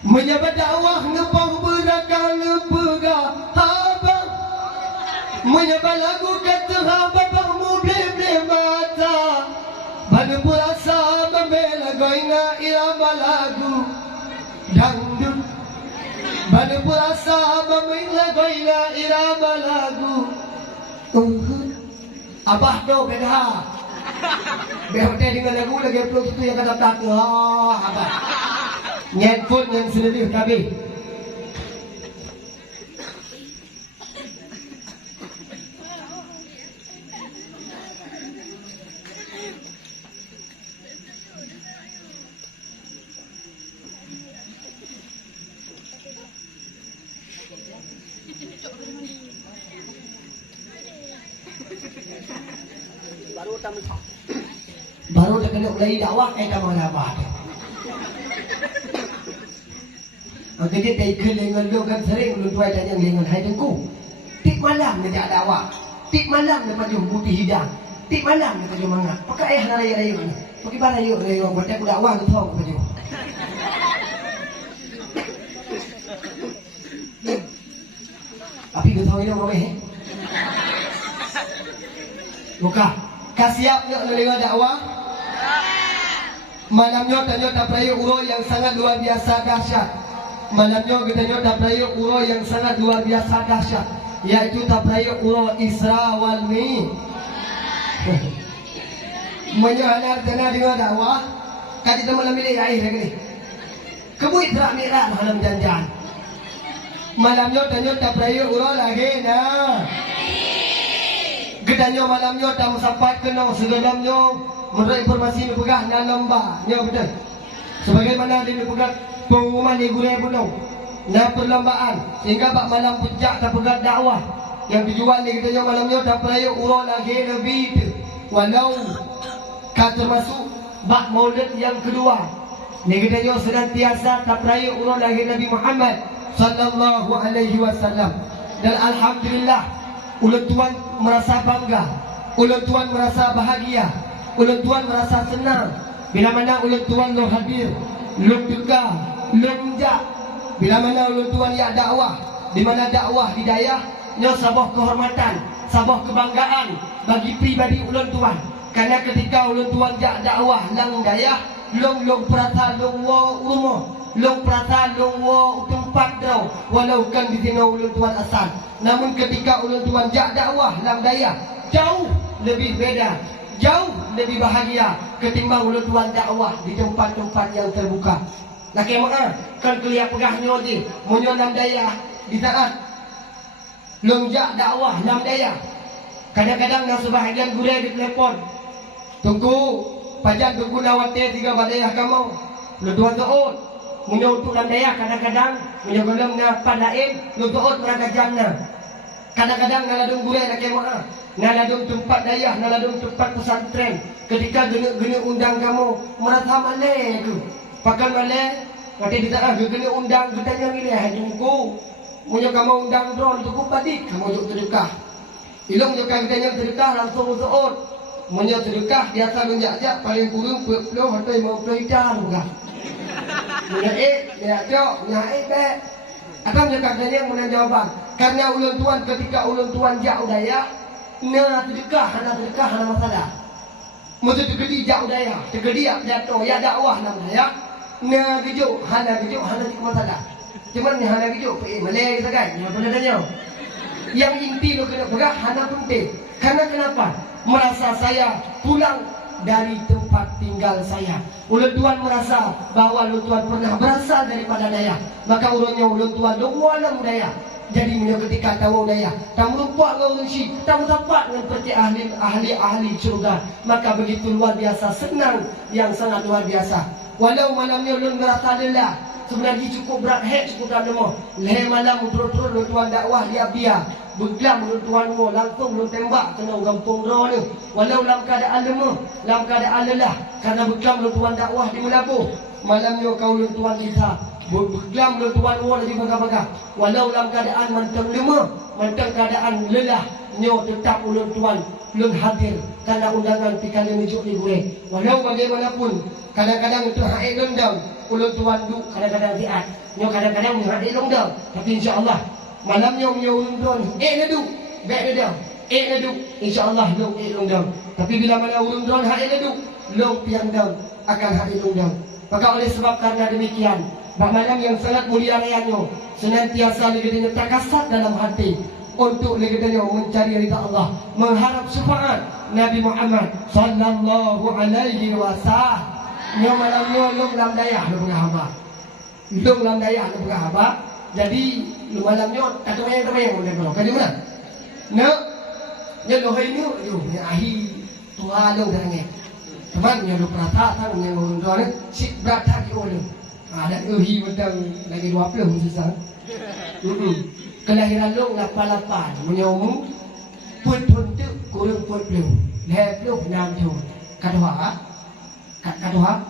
menyebab dakwah ngepang berakal lepegah habang menyebab lagu kata habang muble-ble mata pada puasa membela goina irama lagu dangdut pada puasa membela goina irama lagu abah tu beda. Berhotel dengan lagu lagi upload itu yang kata tak apa. Nyetfon yang sendiri tapi. Baru dah kena mulai dakwah kamu dah apa? Jadi dia kelengan lu kan sering lu tuai dan yang lengan hai dengku. Tik malam dia dakwah. Tik malam dia paju putih hidang. Tik malam dia paju mangga. Pakai raya mana? Pakai barang raya buat aku dakwah tu tahu paju. Tapi tu tahu ini apa eh? Buka. Kasiap nak menerima dakwah. Malamnya tanya tak peraya urut yang sangat luar biasa dahsyat. Malamnya kita tanya tak peraya urut yang sangat luar biasa dahsyat, yaitu tak peraya urut Isra wal Mi'raj. Menyalar tanah dengan dakwah. Kan kita malam ini air lagi. Kebu Isra Mi'raj malam janjan. Malamnya tanya tak peraya urut lagi nah. Gedanya malamnya tak sampai kena segadamnya. Menurut informasi ni pegah dan lomba. Ya betul. Sebagaimana dia pegah pengumuman di Gurai Bulau. Nah perlombaan. Sehingga bak malam puncak tak pegah dakwah. Yang tujuan ni katanya malamnya tak peraya urut lagi lebih itu. Walau kata termasuk bak maulid yang kedua. Ni katanya senantiasa tak peraya urut lagi Nabi Muhammad sallallahu alaihi wasallam. Dan alhamdulillah ulang tuan merasa bangga. Ulang tuan merasa bahagia. Ulang tuan merasa senang bila mana ulang tuan lo hadir, lo tegak, lo menjak. Bila mana ulang tuan ya dakwah, di mana dakwah hidayah, nya sabah kehormatan, sabah kebanggaan bagi pribadi ulang tuan. Karena ketika ulang tuan jak dakwah lang dayah, long perasa long wo rumah, long perasa long wo tempat draw, walau kan di sini ulang tuan asal. Namun ketika ulang tuan jak dakwah lang dayah, jauh lebih beda. Jauh lebih bahagia ketimbang ulang tuan dakwah di tempat-tempat yang terbuka. Laki mana kan kelihatan pegahnya je. Munyo lam daya di saat longjak dakwah lam daya. Kadang-kadang yang sebahagian gurai di telefon. Tunggu pajan tunggu nawate 3 badayah kamu. Ulang tuan tuut. Munyo untuk lam daya kadang-kadang munyo belum na padain lu tuut mereka jana. Kadang-kadang naladung gurih nak kemah, naladung tempat dayah, naladung tempat pesantren. Ketika gena undang kamu merasa malai tu, pakai malai, nanti kita gena undang kita yang ini hajungku, punya kamu undang drone tu ku padik, kamu juk terdekat. Ilmu juk kita yang terdekat langsung usut, punya terdekat biasa menjak-jak paling kurang 20 atau 50 jam juga. Punya dia jok, punya bek. Atau punya kakaknya yang menang jawaban. Karena ulun tuan ketika ulun tuan jauh daya, na terdekat, hana masalah. Mesti tergedi jauh daya, tergedi jatuh ya dakwah nama ya. Na gejuk, hana tidak masalah. Cuman ni hana gejuk, Malay kita kan, yang pernah tanya. Yang inti lo kena pegang hana penting. Karena kenapa? Merasa saya pulang dari tempat tinggal saya. Ulun tuan merasa bahawa ulun tuan pernah berasal daripada daya. Maka ulunnya ulun tuan walam daya. Jadi punya ketika tahu daya, tamu rupak kau urusi, tamu dapat dengan percaya ahli syurga. Maka begitu luar biasa senang, yang sangat luar biasa. Walau malamnya ulun merasa lelah, sebenarnya cukup berat, cukup berat demo. Leh malam terus ulun tuan dakwah dia biar. Beglam ulun tuan mo langsung ulun tembak kena gampung ro ni. Walau dalam keadaan lemah, dalam keadaan lelah, karena beglam ulun tuan dakwah di Melabuh. Malamnya kau ulun tuan kita beglam ulun tuan mo lagi baga-baga. Walau dalam keadaan mentang lemah, mentang keadaan lelah, nyo tetap ulun tuan ulun hadir karena undangan pikali nijuk ni gue. Walau bagaimanapun, kadang-kadang itu haid londang ulun tuan duk, kadang-kadang diat. Nyo kadang-kadang ni haid londang, tapi insya-Allah malamnya ulun tuan nadu, baik nadu, nadu, insya-Allah long londang. Tapi bila mana ulun tuan haid nadu, long piandang akan haid londang. Maka oleh sebab karena demikian, malam yang sangat mulia rayanya, senantiasa legadanya terkasat dalam hati untuk legadanya mencari ridha Allah, mengharap syafaat Nabi Muhammad sallallahu alaihi wasallam. Yang malamnya long dalam dayah lu berhaba, long dalam dayah lu berhaba. Jadi lu malamnya tak terbayang boleh kalau kan mana? Nak, yang lu hari ni, yang akhir Tuhan lu dah ni. Teman yang lu perata tang yang lu tuan ni, si berata di orang. Ada uhi macam lagi 20 susah. Kelahiran lu 88, menyomong pun tu kurang pun belum. Leh belum 6 tahun. Kata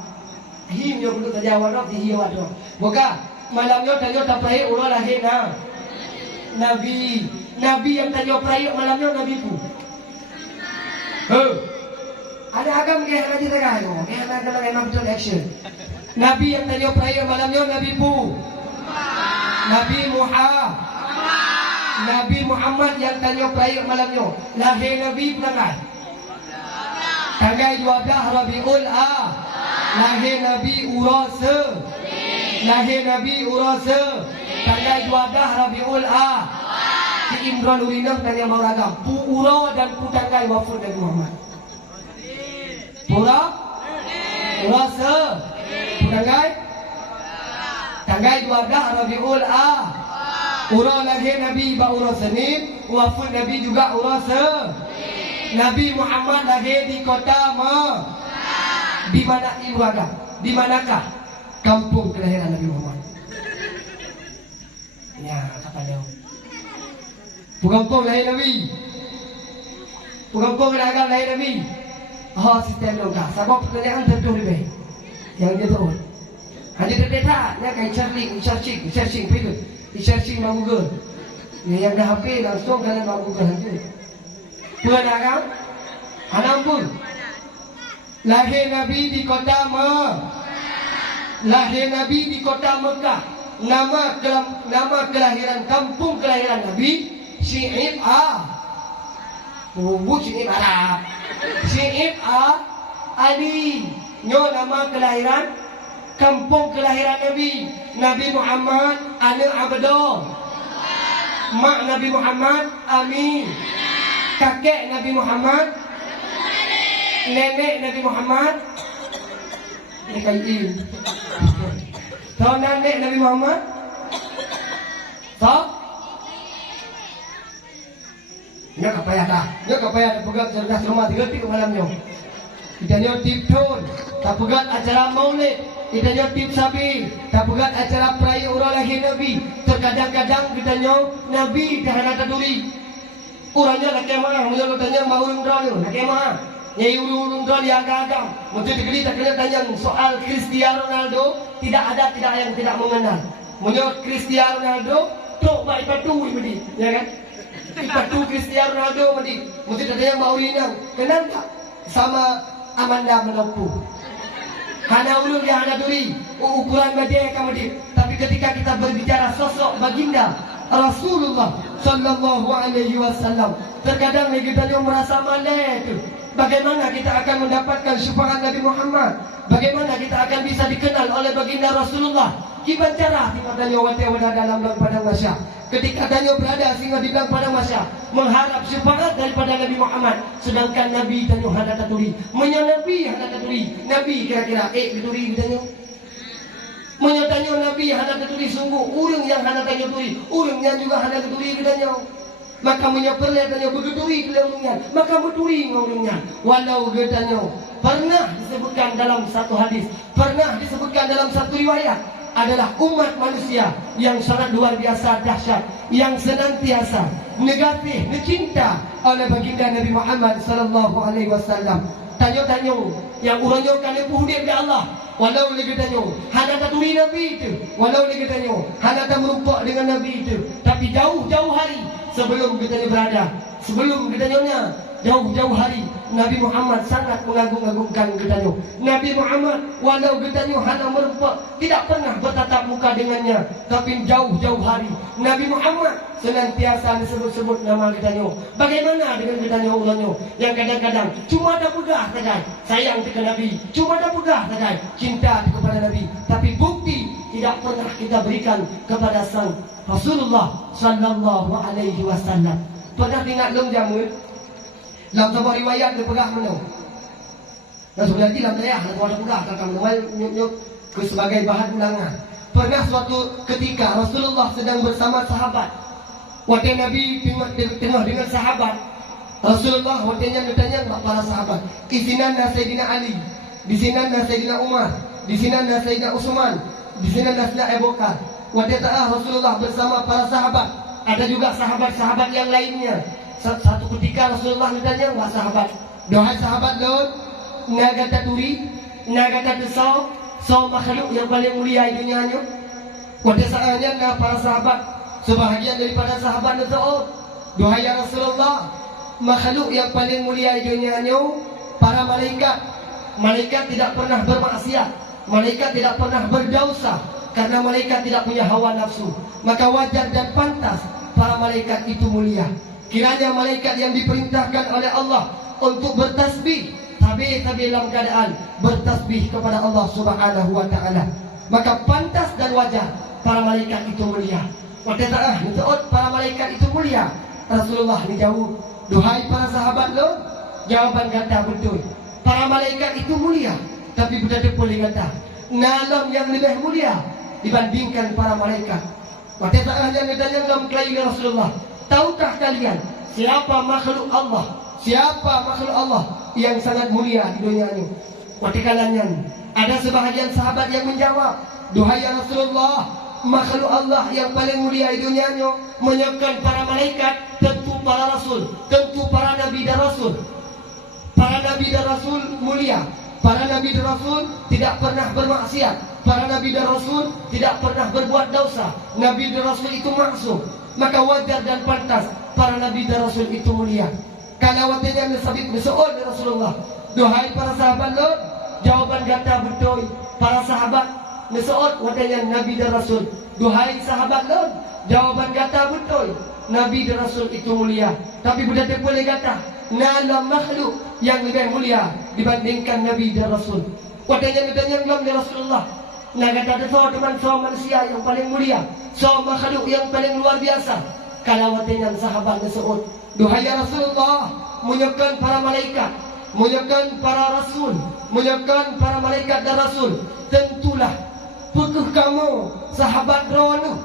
him yo perlu terjawab dak di hiwa tu. Buka malamnya tanya tak prai urang lahir na. Nabi yang tanya prai malamnya nabi pu. Ada agam ke haji tegah yo. Ke ada memang betul action. Nabi yang tanya prai malamnya nabi pu. Nabi Muhammad yang tanya prai malamnya lahir nabi pelanggan. Tanggal 12 Rabiul lahir Nabi Urasa. Lahir Nabi Urasa tanggal 12 Rabiul Ki Imran Urinam tanya mau ragam pu ura dan pu tanggal wafat Nabi Muhammad. Pura Urasa pu tanggal 12 Rabiul Ura lahir Nabi ba Urasa ni, wafat Nabi juga Urasa. Nabi Muhammad lahir di kota di mana Iwaga? Di manakah kampung kelahiran Nabi Muhammad? Ya, kata dia. Kampung lahir Nabi. Kampung lahir Nabi. Oh, sistem longkah. Sebab pertanyaan tentu lebih. Yang dia tahu. Hanya terdekat, dia akan searching, pergi. Searching mau Google. Yang dah HP langsung kalian mau Google nanti. Pernah kan? Anampun. Lahir Nabi di kota Mekah. Nama kelahiran kampung kelahiran Nabi Syi'ib Syi'ib Arab. Syi'ib Ali. Nyo nama kelahiran kampung kelahiran Nabi Muhammad Anak Abdul. Mak Nabi Muhammad Amin. Kakek Nabi Muhammad, nenek Nabi Muhammad, ini kain. Tahu nenek Nabi Muhammad? Tahu? Dia kapaya dah. Dia kapaya pegang cerdas rumah 3 tip malamnya. Kita nyo tip tone, tak pegang acara maulid. Kita nyo tip sabi, tak pegang acara perayaan lahir Nabi. Terkadang-kadang kita nyo Nabi dah nak taduri. Orangnya nak kemah, mula tanya mau urung drone, nak kemah. Nyai urung drone dia agak-agak. Mungkin dikali tak kena tanya soal Cristiano Ronaldo, tidak ada yang tidak mengenal. Mula Cristiano Ronaldo, tok baik patu mesti, ya kan? Patu Cristiano Ronaldo mesti. Mungkin tanya mau urinang, kenal tak? Sama Amanda Manopo. Hana ulung dia hana duri, ukuran media kamedi. Tapi ketika kita berbicara sosok baginda Rasulullah Sallallahu Alaihi Wasallam, terkadang kita yang merasa malas itu. Bagaimana kita akan mendapatkan syafaat Nabi Muhammad? Bagaimana kita akan bisa dikenal oleh baginda Rasulullah? Gimana cara tinggal danyo wate wada dalam padang masya? Ketika danyo berada sehingga di dalam padang masya, mengharap syafaat daripada Nabi Muhammad, sedangkan Nabi danyo hada taturi, menyanabi hada taturi. Nabi kira-kira geturi danyo. Menyatanya Nabi hana keturi sungguh, urang yang hana tanya turi, urang yang juga hana keturi kedanya. Maka menyaperlah tanya bergeturi ke urangnya, maka berturi urangnya. Walau gedanya pernah disebutkan dalam satu hadis, pernah disebutkan dalam satu riwayat, adalah umat manusia yang sangat luar biasa dahsyat, yang senantiasa negatif, mencinta oleh baginda Nabi Muhammad sallallahu alaihi wasallam. Tanya-tanya yang urangnya kali puhudip ke Allah. Walau lagi tanya, hana tak turi Nabi itu. Walau lagi tanya, hana tak merumpak dengan Nabi itu. Tapi jauh-jauh hari sebelum kita berada, sebelum kita nyonya, jauh-jauh hari Nabi Muhammad sangat mengagung-agungkan kita nyo. Nabi Muhammad walau kita nyo hana merumpak, tidak pernah bertatap muka dengannya. Tapi jauh-jauh hari Nabi Muhammad senantiasa disebut-sebut nama kita nyo. Bagaimana dengan kita nyo ulangnya yang kadang-kadang cuma ada pegah saja sayang kepada Nabi, cuma ada pegah saja cinta kepada Nabi, tapi bukti tidak pernah kita berikan kepada sang Rasulullah Sallallahu Alaihi Wasallam. Pernah ingat long jamu? Dalam sebuah riwayat dia pegah mana? Dan sebenarnya dalam tayah dia pegah kakak menuai nyuk ke sebagai bahan ulangan. Pernah suatu ketika Rasulullah sedang bersama sahabat. Waktu Nabi tengah dengan sahabat, Rasulullah waktunya bertanya para sahabat, di sini ada Sayyidina Ali, di sini ada Sayyidina Umar, di sini ada Sayyidina Utsman, di sini ada Sayyidina Abu Bakar. Waktu Rasulullah bersama para sahabat, ada juga sahabat-sahabat yang lainnya. Satu ketika Rasulullah bertanya kepada sahabat, doa sahabat Lot, naga taturi, naga tatusau, so makhluk yang paling mulia di dunia ini. Waktu saatnya para sahabat, sebahagian daripada sahabat itu, doa ya Rasulullah, makhluk yang paling mulia di dunia ini, para malaikat. Malaikat tidak pernah bermaksiat, malaikat tidak pernah berdosa, karena malaikat tidak punya hawa nafsu. Maka wajar dan pantas para malaikat itu mulia. Kiranya malaikat yang diperintahkan oleh Allah untuk bertasbih, tapi dalam keadaan bertasbih kepada Allah Subhanahu wa taala, maka pantas dan wajar para malaikat itu mulia. Waktu para malaikat itu mulia, Rasulullah dijawab, duhai para sahabat lo, jawaban kata betul. Para malaikat itu mulia, tapi betul boleh kata nalam yang lebih mulia dibandingkan para malaikat. Waktu yang ditanya dalam kelahiran Rasulullah, tahukah kalian siapa makhluk Allah? Siapa makhluk Allah yang sangat mulia di dunia ini? Waktu kalanya ada sebahagian sahabat yang menjawab, duhai ya Rasulullah, makhluk Allah yang paling mulia di dunia ini menyebutkan para malaikat, tentu para rasul, tentu para nabi dan rasul. Para nabi dan rasul mulia. Para nabi dan rasul tidak pernah bermaksiat. Para nabi dan rasul tidak pernah berbuat dosa. Nabi dan rasul itu maksum. Maka wajar dan pantas para nabi dan rasul itu mulia. Kalau waktunya disabit bersoal dari Rasulullah, duhai para sahabat lo, jawaban kata betul. Para sahabat bersoal waktunya nabi dan rasul, duhai sahabat lo, jawaban kata betul. Nabi dan rasul itu mulia. Tapi budak boleh kata nala makhluk yang lebih mulia dibandingkan nabi dan rasul. Waktunya ditanya belum dari Rasulullah, nah kata ada seorang teman seorang manusia yang paling mulia, seorang makhluk yang paling luar biasa. Kalau waktunya sahabat disebut, duhai ya Rasulullah, menyebutkan para malaikat, menyebutkan para rasul, menyebutkan para malaikat dan rasul, tentulah putuh kamu sahabat drone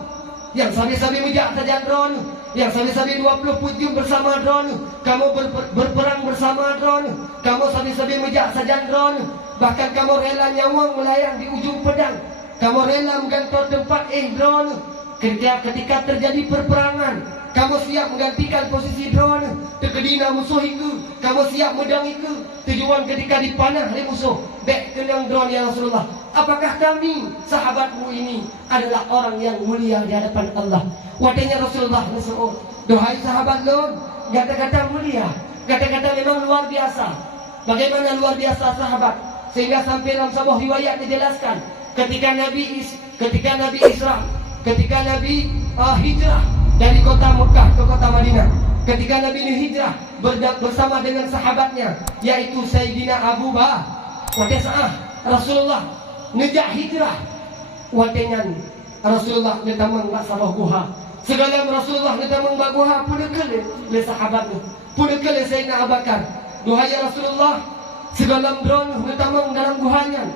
yang sabi-sabi mejak saja drone, yang sabi-sabi 20 pujung bersama drone, kamu berperang bersama drone, kamu sabi-sabi mejak saja drone, bahkan kamu rela nyawang melayang di ujung pedang, kamu rela menggantor tempat drone, ketika terjadi perperangan, kamu siap menggantikan posisi drone terkedina musuh itu, kamu siap medang itu tujuan ketika dipanah oleh musuh baik kenang drone ya Rasulullah. Apakah kami sahabatmu ini adalah orang yang mulia di hadapan Allah? Watanya Rasulullah berseru, dohai sahabat Lun, kata-kata mulia, kata-kata memang luar biasa. Bagaimana luar biasa sahabat, sehingga sampai dalam sebuah riwayat dijelaskan ketika Nabi Isra, ketika Nabi hijrah dari kota Mekah ke kota Madinah, ketika Nabi hijrah bersama dengan sahabatnya yaitu Sayyidina Abu Bakar. Pada saat Rasulullah ngejak hijrah, watenya Rasulullah netamang bak sabah guha. Segala Rasulullah netamang bak guha pun kele le sahabatnya, pun kele Sayyidina Abu Bakar. Duhai ya Rasulullah, segala drone netamang dalam guhanya.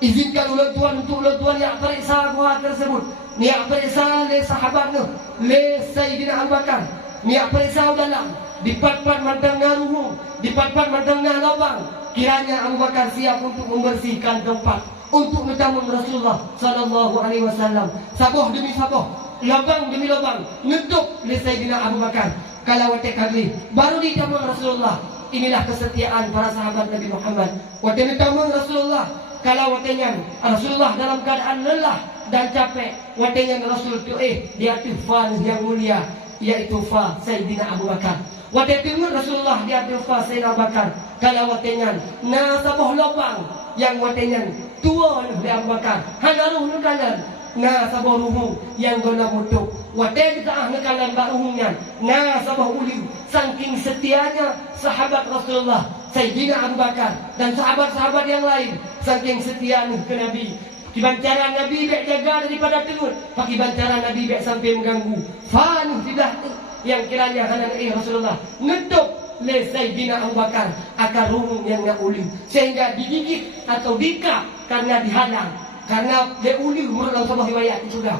Izinkan ulang tuan untuk ulang tuan yang periksa gua tersebut. Niat periksa le sahabatnya, le Sayyidina Abu Bakar. Niat periksa dalam dipat-pat mandang naruhu, dipat-pat mandang lubang. Kiranya Abu Bakar siap untuk membersihkan tempat untuk bertamu Rasulullah sallallahu alaihi wasallam. Sabuh demi sabuh, lubang demi lubang, nutup le Sayyidina Abu Bakar. Kalau watek kali baru ditamu Rasulullah. Inilah kesetiaan para sahabat Nabi Muhammad. Watek ditamu Rasulullah. Kalau watenya Rasulullah dalam keadaan lelah dan capek, watenya Rasul tu dia tufan yang mulia, yaitu fa Sayyidina Abu Bakar. Watenya Rasulullah dia tufa Sayyidina Abu Bakar. Kalau watenya na sabuh lubang yang watenya tua ni Abu Bakar. Hanaruh nu kanan na sabuh ruhu yang guna mutuk. Watenya kita nekalan baruhnya na sabuh uli. Saking setianya sahabat Rasulullah Sayyidina Abu Bakar dan sahabat-sahabat yang lain, saking setia ke Nabi. Kibancaran Nabi bek jaga daripada tengut, pakai bancaran Nabi bek sampai mengganggu. Fanuh tidak yang kiranya hanan Rasulullah nutup le Sayyidina Abu Bakar akar ruhung yang nak uli, sehingga digigit atau dikap karena dihalang, karena dia uli menurut dalam sebuah riwayat juga.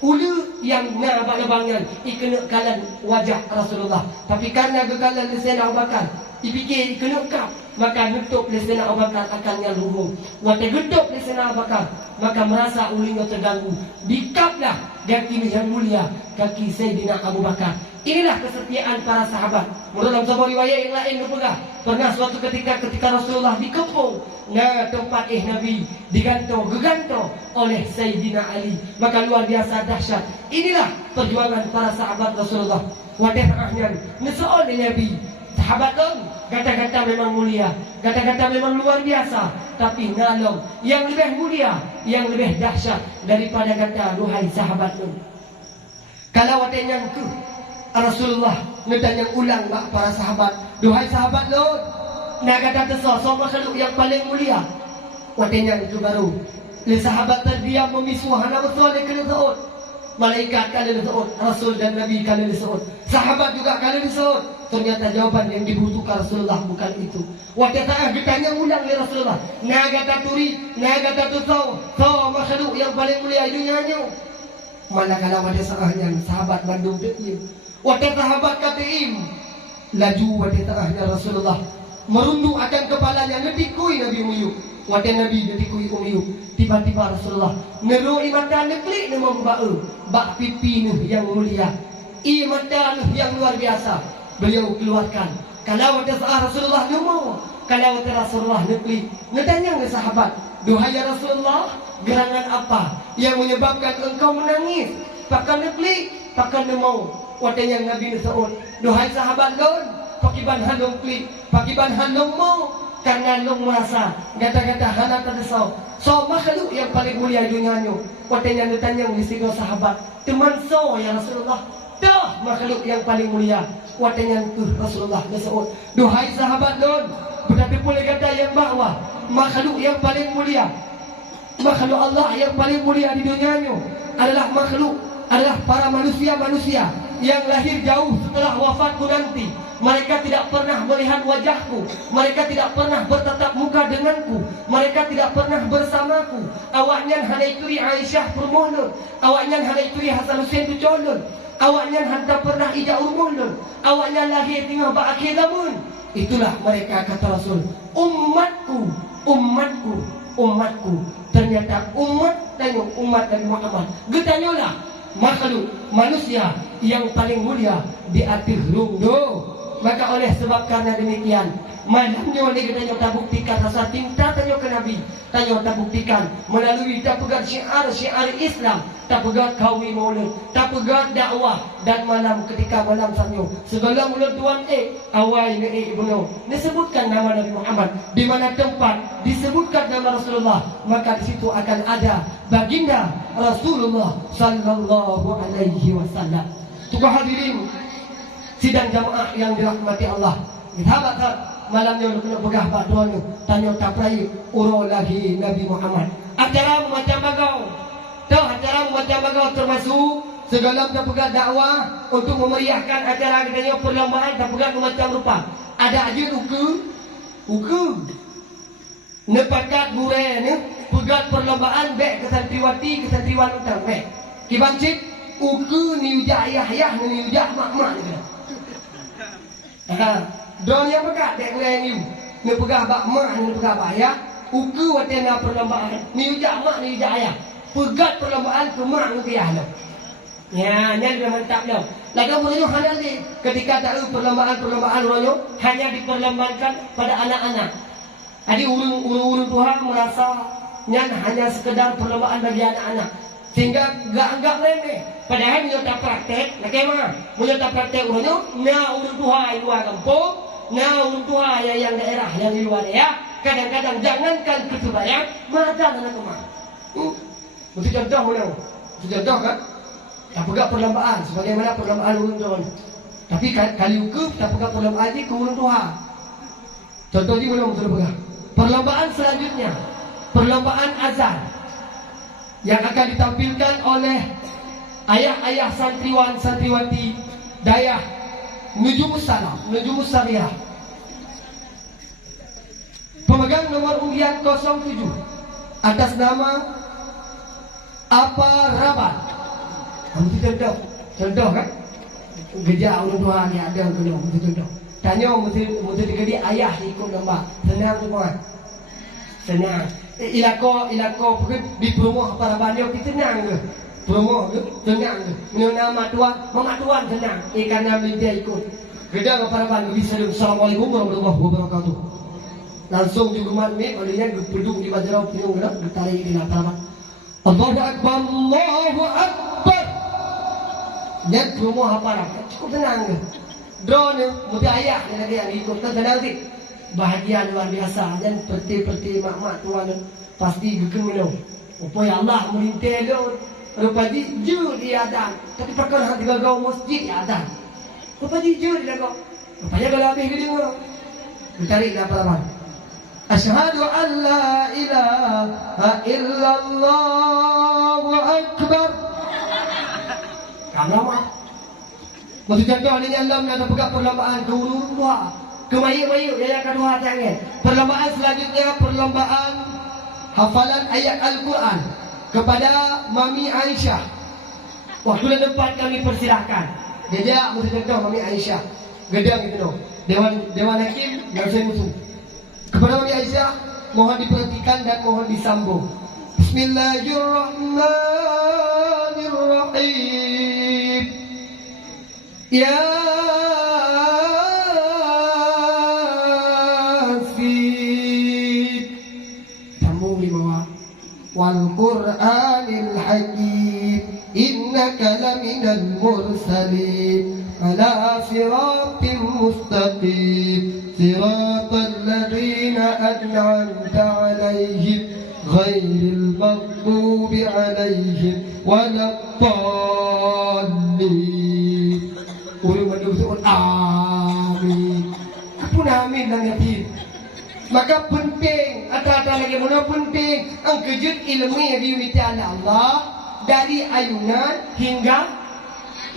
Ulu yang nak abang-abangnya ikena kalan wajah Rasulullah, tapi karena kekalan Sayyidina Abu Bakar dipikir ikena kap, maka nutup Sayyidina Abu Bakar akannya luhung. Waktu nutup Sayyidina Abu Bakar, maka merasa ulinya terganggu. Dikaplah kaki yang mulia, kaki Sayyidina Abu Bakar. Inilah kesetiaan para sahabat. Menurut dalam sebuah riwayat yang lain berpegang, pernah suatu ketika Rasulullah dikepung tempat Nabi gegantung oleh Sayyidina Ali. Maka luar biasa dahsyat. Inilah perjuangan para sahabat Rasulullah. Wadahnya nesoal Nabi. Sahabat dong, kata-kata memang mulia, kata-kata memang luar biasa, tapi ngalong yang lebih mulia, yang lebih dahsyat daripada kata duhai sahabat dong. Kalau watenya tu Rasulullah ngedanya ulang bak para sahabat, duhai sahabat dong, nak kata tersosok makhluk yang paling mulia. Watenya itu baru le sahabat terdiam memisuh hana betul le kena taut. Malaikat kalian disebut, Rasul dan Nabi kalian disebut, sahabat juga kalian disebut. Ternyata jawaban yang dibutuhkan Rasulullah bukan itu. Waktu saat ditanya ulang oleh Rasulullah, naga turi, naga tusau, makhluk yang paling mulia dunianya. Manakala pada saatnya sahabat Bandung diam. Waktu sahabat katim, laju pada saatnya Rasulullah merunduk akan kepalanya, netikui Nabi Umiyuk. Waktu Nabi netikui Umiyuk, tiba-tiba Rasulullah neroi mata neklik nama bak pipi yang mulia, mata yang luar biasa. Beliau keluarkan. Kalau ada saat Rasulullah nemu, kalau ada Rasulullah nekli, netanya ke sahabat, duhai ya Rasulullah, gerangan apa yang menyebabkan engkau menangis? Pakai nekli, pakai nemu. Watanya Nabi Saud, duhai sahabat gon, pakai banhan nekli, pakai banhan nemu, karena long merasa kata-kata hana terdesau. So makhluk yang paling mulia dunianya. Watanya netanya istiqo sahabat, teman so ya Rasulullah. Dah makhluk yang paling mulia. Watanya Rasulullah Saud, duhai sahabat don, berarti boleh kata yang bahwa makhluk yang paling mulia, makhluk Allah yang paling mulia di dunianya adalah para manusia-manusia yang lahir jauh setelah wafatku nanti. Mereka tidak pernah melihat wajahku, mereka tidak pernah bertatap muka denganku, mereka tidak pernah bersamaku. Awaknya hanai turi Aisyah permohon, awaknya hanai turi Hasan Hussein tu colon, awaknya hantar pernah ijak urmulun, awaknya lahir tengah berakhir zaman. Itulah mereka kata Rasul, umatku, umatku, umatku. Ternyata umat Nabi Muhammad. Getanyalah makhluk manusia yang paling mulia di atas rungdo. Maka oleh sebab karena demikian, malamnya ni kita tak buktikan rasa cinta tanya ke Nabi, tanya tak buktikan melalui tak pegang syiar Islam, tak pegang kawi maulid, tak pegang dakwah. Dan malam ketika malam sanyo segala mulut tuan awal ni bunuh disebutkan nama Nabi Muhammad, di mana tempat disebutkan nama Rasulullah, maka di situ akan ada baginda Rasulullah sallallahu alaihi wasallam. Tuhan hadirin sidang jamaah yang dirahmati Allah, sahabat malamnya nak kena pegah bak doa ni, tanya taprai uro lagi Nabi Muhammad. Acara macam bagau. Tahu acara macam bagau termasuk segala tak pegah dakwah untuk memeriahkan acara katanya perlombaan tak pegah macam rupa. Ada aja uku. Nepakat bure ni pegat perlombaan baik ke santriwan utang baik. Kibancik uku ni ujak ayah ni ujak mak ni. Don yang pegat dek mulai ni. Ni pegah bak mak ni pegah bak ayah. Uku watena perlombaan. Ni ujak mak ni ujak ayah. Pegat perlombaan ke mak ni ke ayah dah. Ya, ni dia mantap dah. Lagu punya hanya ni ketika tak ada perlombaan orangnya hanya diperlombakan pada anak-anak. Jadi urung Tuhan merasa nyan hanya sekedar perlombaan bagi anak-anak. Sehingga gak anggap remeh. Padahal dia tak praktek, nak kemana? Dia tak praktek orangnya, na urung Tuhan luar kampung, na urung Tuhan yang daerah yang di luar ya. Kadang-kadang jangankan kesebayang, makan anak kemana? Mesti contoh mana? Mesti contoh kan? Tak pegang perlombaan, sebagaimana perlombaan urung Tuhan. Tapi kali ukur, tak pegang perlombaan ini ke urung Tuhan. Contoh ni mana mesti pegang? Perlombaan selanjutnya, perlombaan azan yang akan ditampilkan oleh ayah-ayah santriwati dayah Nujumus Salam, Nujumus Syariah. Pemegang nomor undian 07 atas nama Apa Rabat. Mesti contoh kan? Gejak orang Tuhan ni ada kena mesti contoh. Tanya mesti dikedi ayah ikut gambar. Senang tu kawan. Senang. Ilako di promo apa rabanyo kita senang ke? Promo ke? Senang ke? Nama Mama Tuan senang. Kerana dia ikut. Gedang apa raban bisa. Assalamualaikum warahmatullahi wabarakatuh. Langsung juga makmik olehnya gedung di Bajarau penuh gerak ditarik di lapangan. Allahu Akbar, Allahu Akbar. Dan promo apa raban? Cukup senang ke? Drone mesti ayah ni lagi yang ikut kan senang sih. Bahagia luar biasa dan perti mak tuan pasti gegem minum. Upaya Allah merintah dia. Rupa jujur dia adan. Tapi pakai hati gagau masjid dia adan. Rupa jujur dia gagau. Rupanya kalau habis dia dengar. Ditarik dah pelaban. Asyhadu an la ilaha illallah wa akbar. Kamu mah. Maksud contoh ni alam nak pegang perlombaan ke urung tua. Kemayu-mayu yang kedua jangan. Perlombaan selanjutnya perlombaan hafalan ayat Al-Quran kepada Mami Aisyah. Waktu depan kami persilahkan. Dia mesti contoh Mami Aisyah. Gedang itu dong. Dewan Hakim dan saya musuh. Kepada Mami Aisyah mohon diperhatikan dan mohon disambung. Bismillahirrahmanirrahim. Ya wal Qur'anil Hakim innaka laminal mursalin ala siratim mustaqim siratal ladzina an'amta 'alaihim ghairil maghdubi 'alaihim waladdallin. Urang berdoa amin. Apa amin dan yakin. Maka penting, ada lagi mana penting angkejut ilmu yang diwiti oleh Allah dari ayunan hingga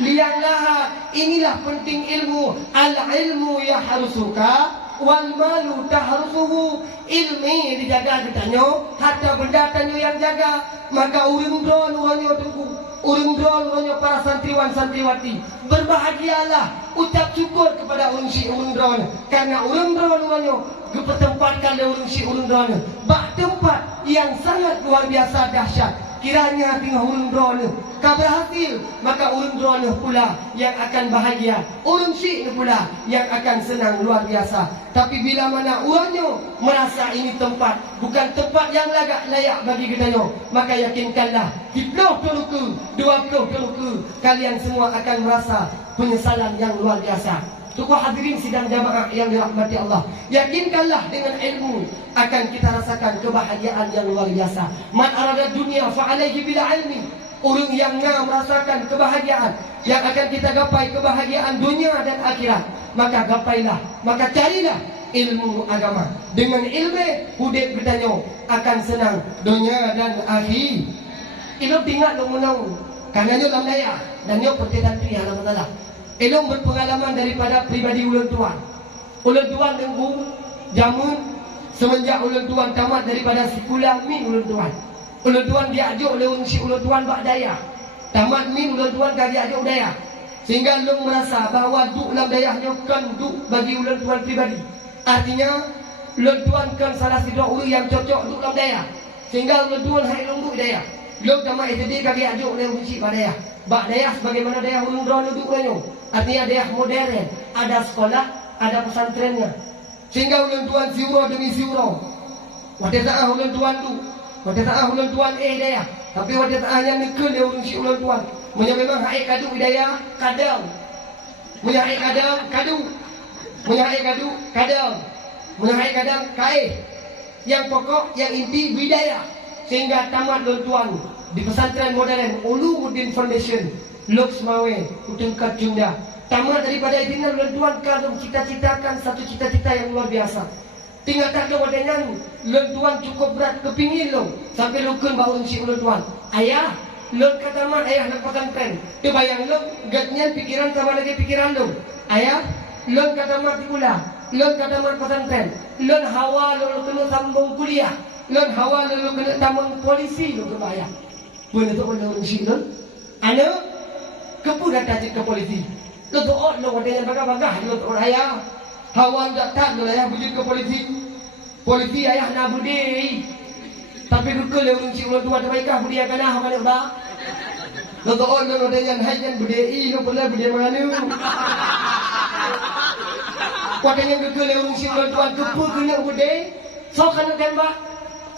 liang lahat. Inilah penting ilmu. Al-ilmu yahrusuka wal malu tahrusuhu. Ilmi dijaga ditanya, harta benda tanya yang jaga. Maka urang drone orangnya tunggu. Urang drone orangnya para santriwan-santriwati. Berbahagialah, ucap syukur kepada urang drone. Karena urang drone orangnya ketempatkan dia urung drone. Bak tempat yang sangat luar biasa dahsyat. Kiranya tengah urung drone ka berhasil, maka urun drono pula yang akan bahagia. Urun syik pula yang akan senang luar biasa. Tapi bila mana urangnya merasa ini tempat bukan tempat yang layak bagi kita, maka yakinkanlah 10 teluku, 20 teluku, kalian semua akan merasa penyesalan yang luar biasa. Tukuh hadirin sidang jamaah yang dirahmati Allah, yakinkanlah dengan ilmu akan kita rasakan kebahagiaan yang luar biasa. Man arada dunia fa'alaihi bil ilmi. Orang yang merasakan kebahagiaan, yang akan kita gapai kebahagiaan dunia dan akhirat, maka gapailah, maka carilah ilmu agama. Dengan ilmu hidup kita akan senang dunia dan akhirat. Ilmu tinggal lo menang karena nyo dalam daya dan nyo pertidan pilihan Allah. Elong berpengalaman daripada pribadi ulun tuan. Ulun tuan tengku jamun semenjak ulun tuan tamat daripada sekolah min ulun tuan. Ulun tuan diajuk oleh si ulun tuan bak daya. Tamat min ulun tuan kali diajuk daya. Sehingga ulun merasa bahawa duk dalam dayahnya kan duk bagi ulun tuan pribadi. Artinya ulun tuan kan salah satu orang yang cocok duk dalam daya. Sehingga ulun tuan hai ulun duk daya. Ulun tamat SD kali diajuk oleh si bak daya. Bak daya sebagaimana daya ulun drone duk banyak. Artinya daya modern, ada sekolah, ada pesantrennya. Sehingga ulun tuan ziuro demi ziuro. Wadah ta'ah ulun tuan tu, wadah ta'ah ulun tuan daya. Tapi wadah ta'ahnya nekul dia ulun si ulun tuan. Punya memang haik kadu daya kadang. Punya haik kadang kadu. Punya haik kadu kadang. Punya haik kadang kaih. Yang pokok, yang inti bidaya. Sehingga tamat ulun tuan di pesantren modern Ulumuddin Foundation Lux Mawe Utengkat Junda. Tamat daripada itu ulun tuan kalau cita-citakan satu cita-cita yang luar biasa. Tinggal tak ada wadahnya ulun tuan cukup berat kepingin lo sampai lukun bahu si ulun tuan. Ayah, ulun kata mak ayah nak pesantren. Tu bayang lo gatnya pikiran sama lagi pikiran lo. Ayah, ulun kata mak di pula. Ulun kata mak pesantren. Ulun hawa lo kena sambung kuliah. Ulun hawa lo kena tambang polisi lo kebayang. Pun itu ulun si ulun. Anak kepu dah tajik ke polisi. Lo doa lo wadahnya bagah-bagah lo doa ayah. Hawan tak tak lo ayah bujut ke polisi. Polisi ayah nak budi. Tapi rukul le urung si ulun tua terbaikah budi akan ah balik dah. Lo doa lo wadahnya haijan budi lo pernah budi mana. Wadahnya rukul le urung si ulun tua kepu kena budi. So kana tembak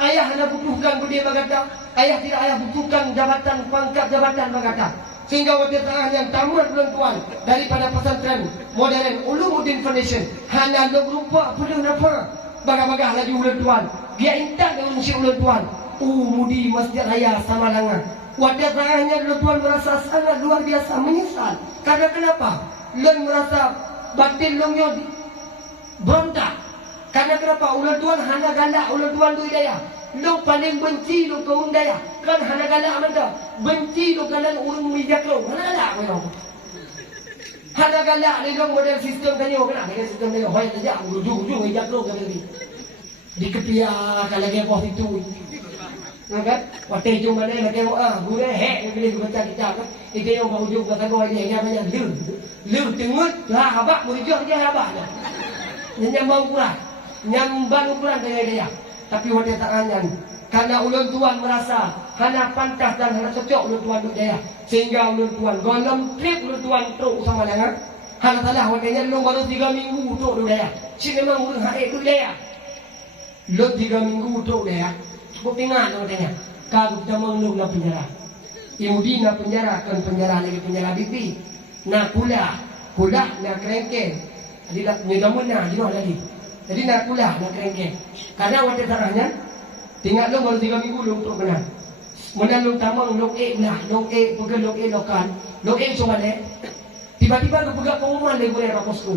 ayah nak butuhkan budi bagata. Ayah tidak ayah butuhkan jabatan pangkat jabatan bagata. Sehingga wakil tengah yang tamat ulun tuan daripada pesantren modern Ulumuddin Foundation hanya lo berupa perlu napa bagah-bagah lagi ulun tuan dia intak dengan si ulun tuan mudi Masjid Raya Samalangan. Wakil tengahnya ulun tuan merasa sangat luar biasa menyesal karena kenapa ulun merasa batin ulunnya berontak karena kenapa ulun tuan hanya galak ulun tuan tu hidayah. Lo paling benci lo kaum daya kan hana galak mana benci lo kalan urang mijak lo hana galak memang hana galak ni lo model sistem kanyo kan ada sistem ni hoi saja ujung-ujung mijak lo kan lagi di kepiak kalau lagi bos itu kan waktu itu mana lagi gure hek boleh baca kitab kan itu yang ujung kata gua ini yang banyak lu tengut lah habak murijah dia habak nyambang kurang nyambang kurang dia. Tapi wadah tak anyan karena ulun tuan merasa hana pantas dan hana cocok ulun tuan duk daya sehingga ulun tuan golem trip ulun tuan tok sama dengan hana salah wadahnya ulun baru 3 minggu tok duk daya si memang ulun haik duk daya ulun 3 minggu tok daya cukup tinggal wadahnya kagum jamang ulun na penjara Yahudi na penjara kan penjara lagi penjara bibi na kula na kerengke jadi nyedamun na jinoh lagi. Jadi nak kulah nak kerengkeng. Karena wadah sarahnya tinggal lo baru 3 minggu lo untuk menang. Menang lo tamang lo lah, lo pegang lo lokan, lo cuma le. Tiba-tiba lo pegang pengumuman le boleh raposku.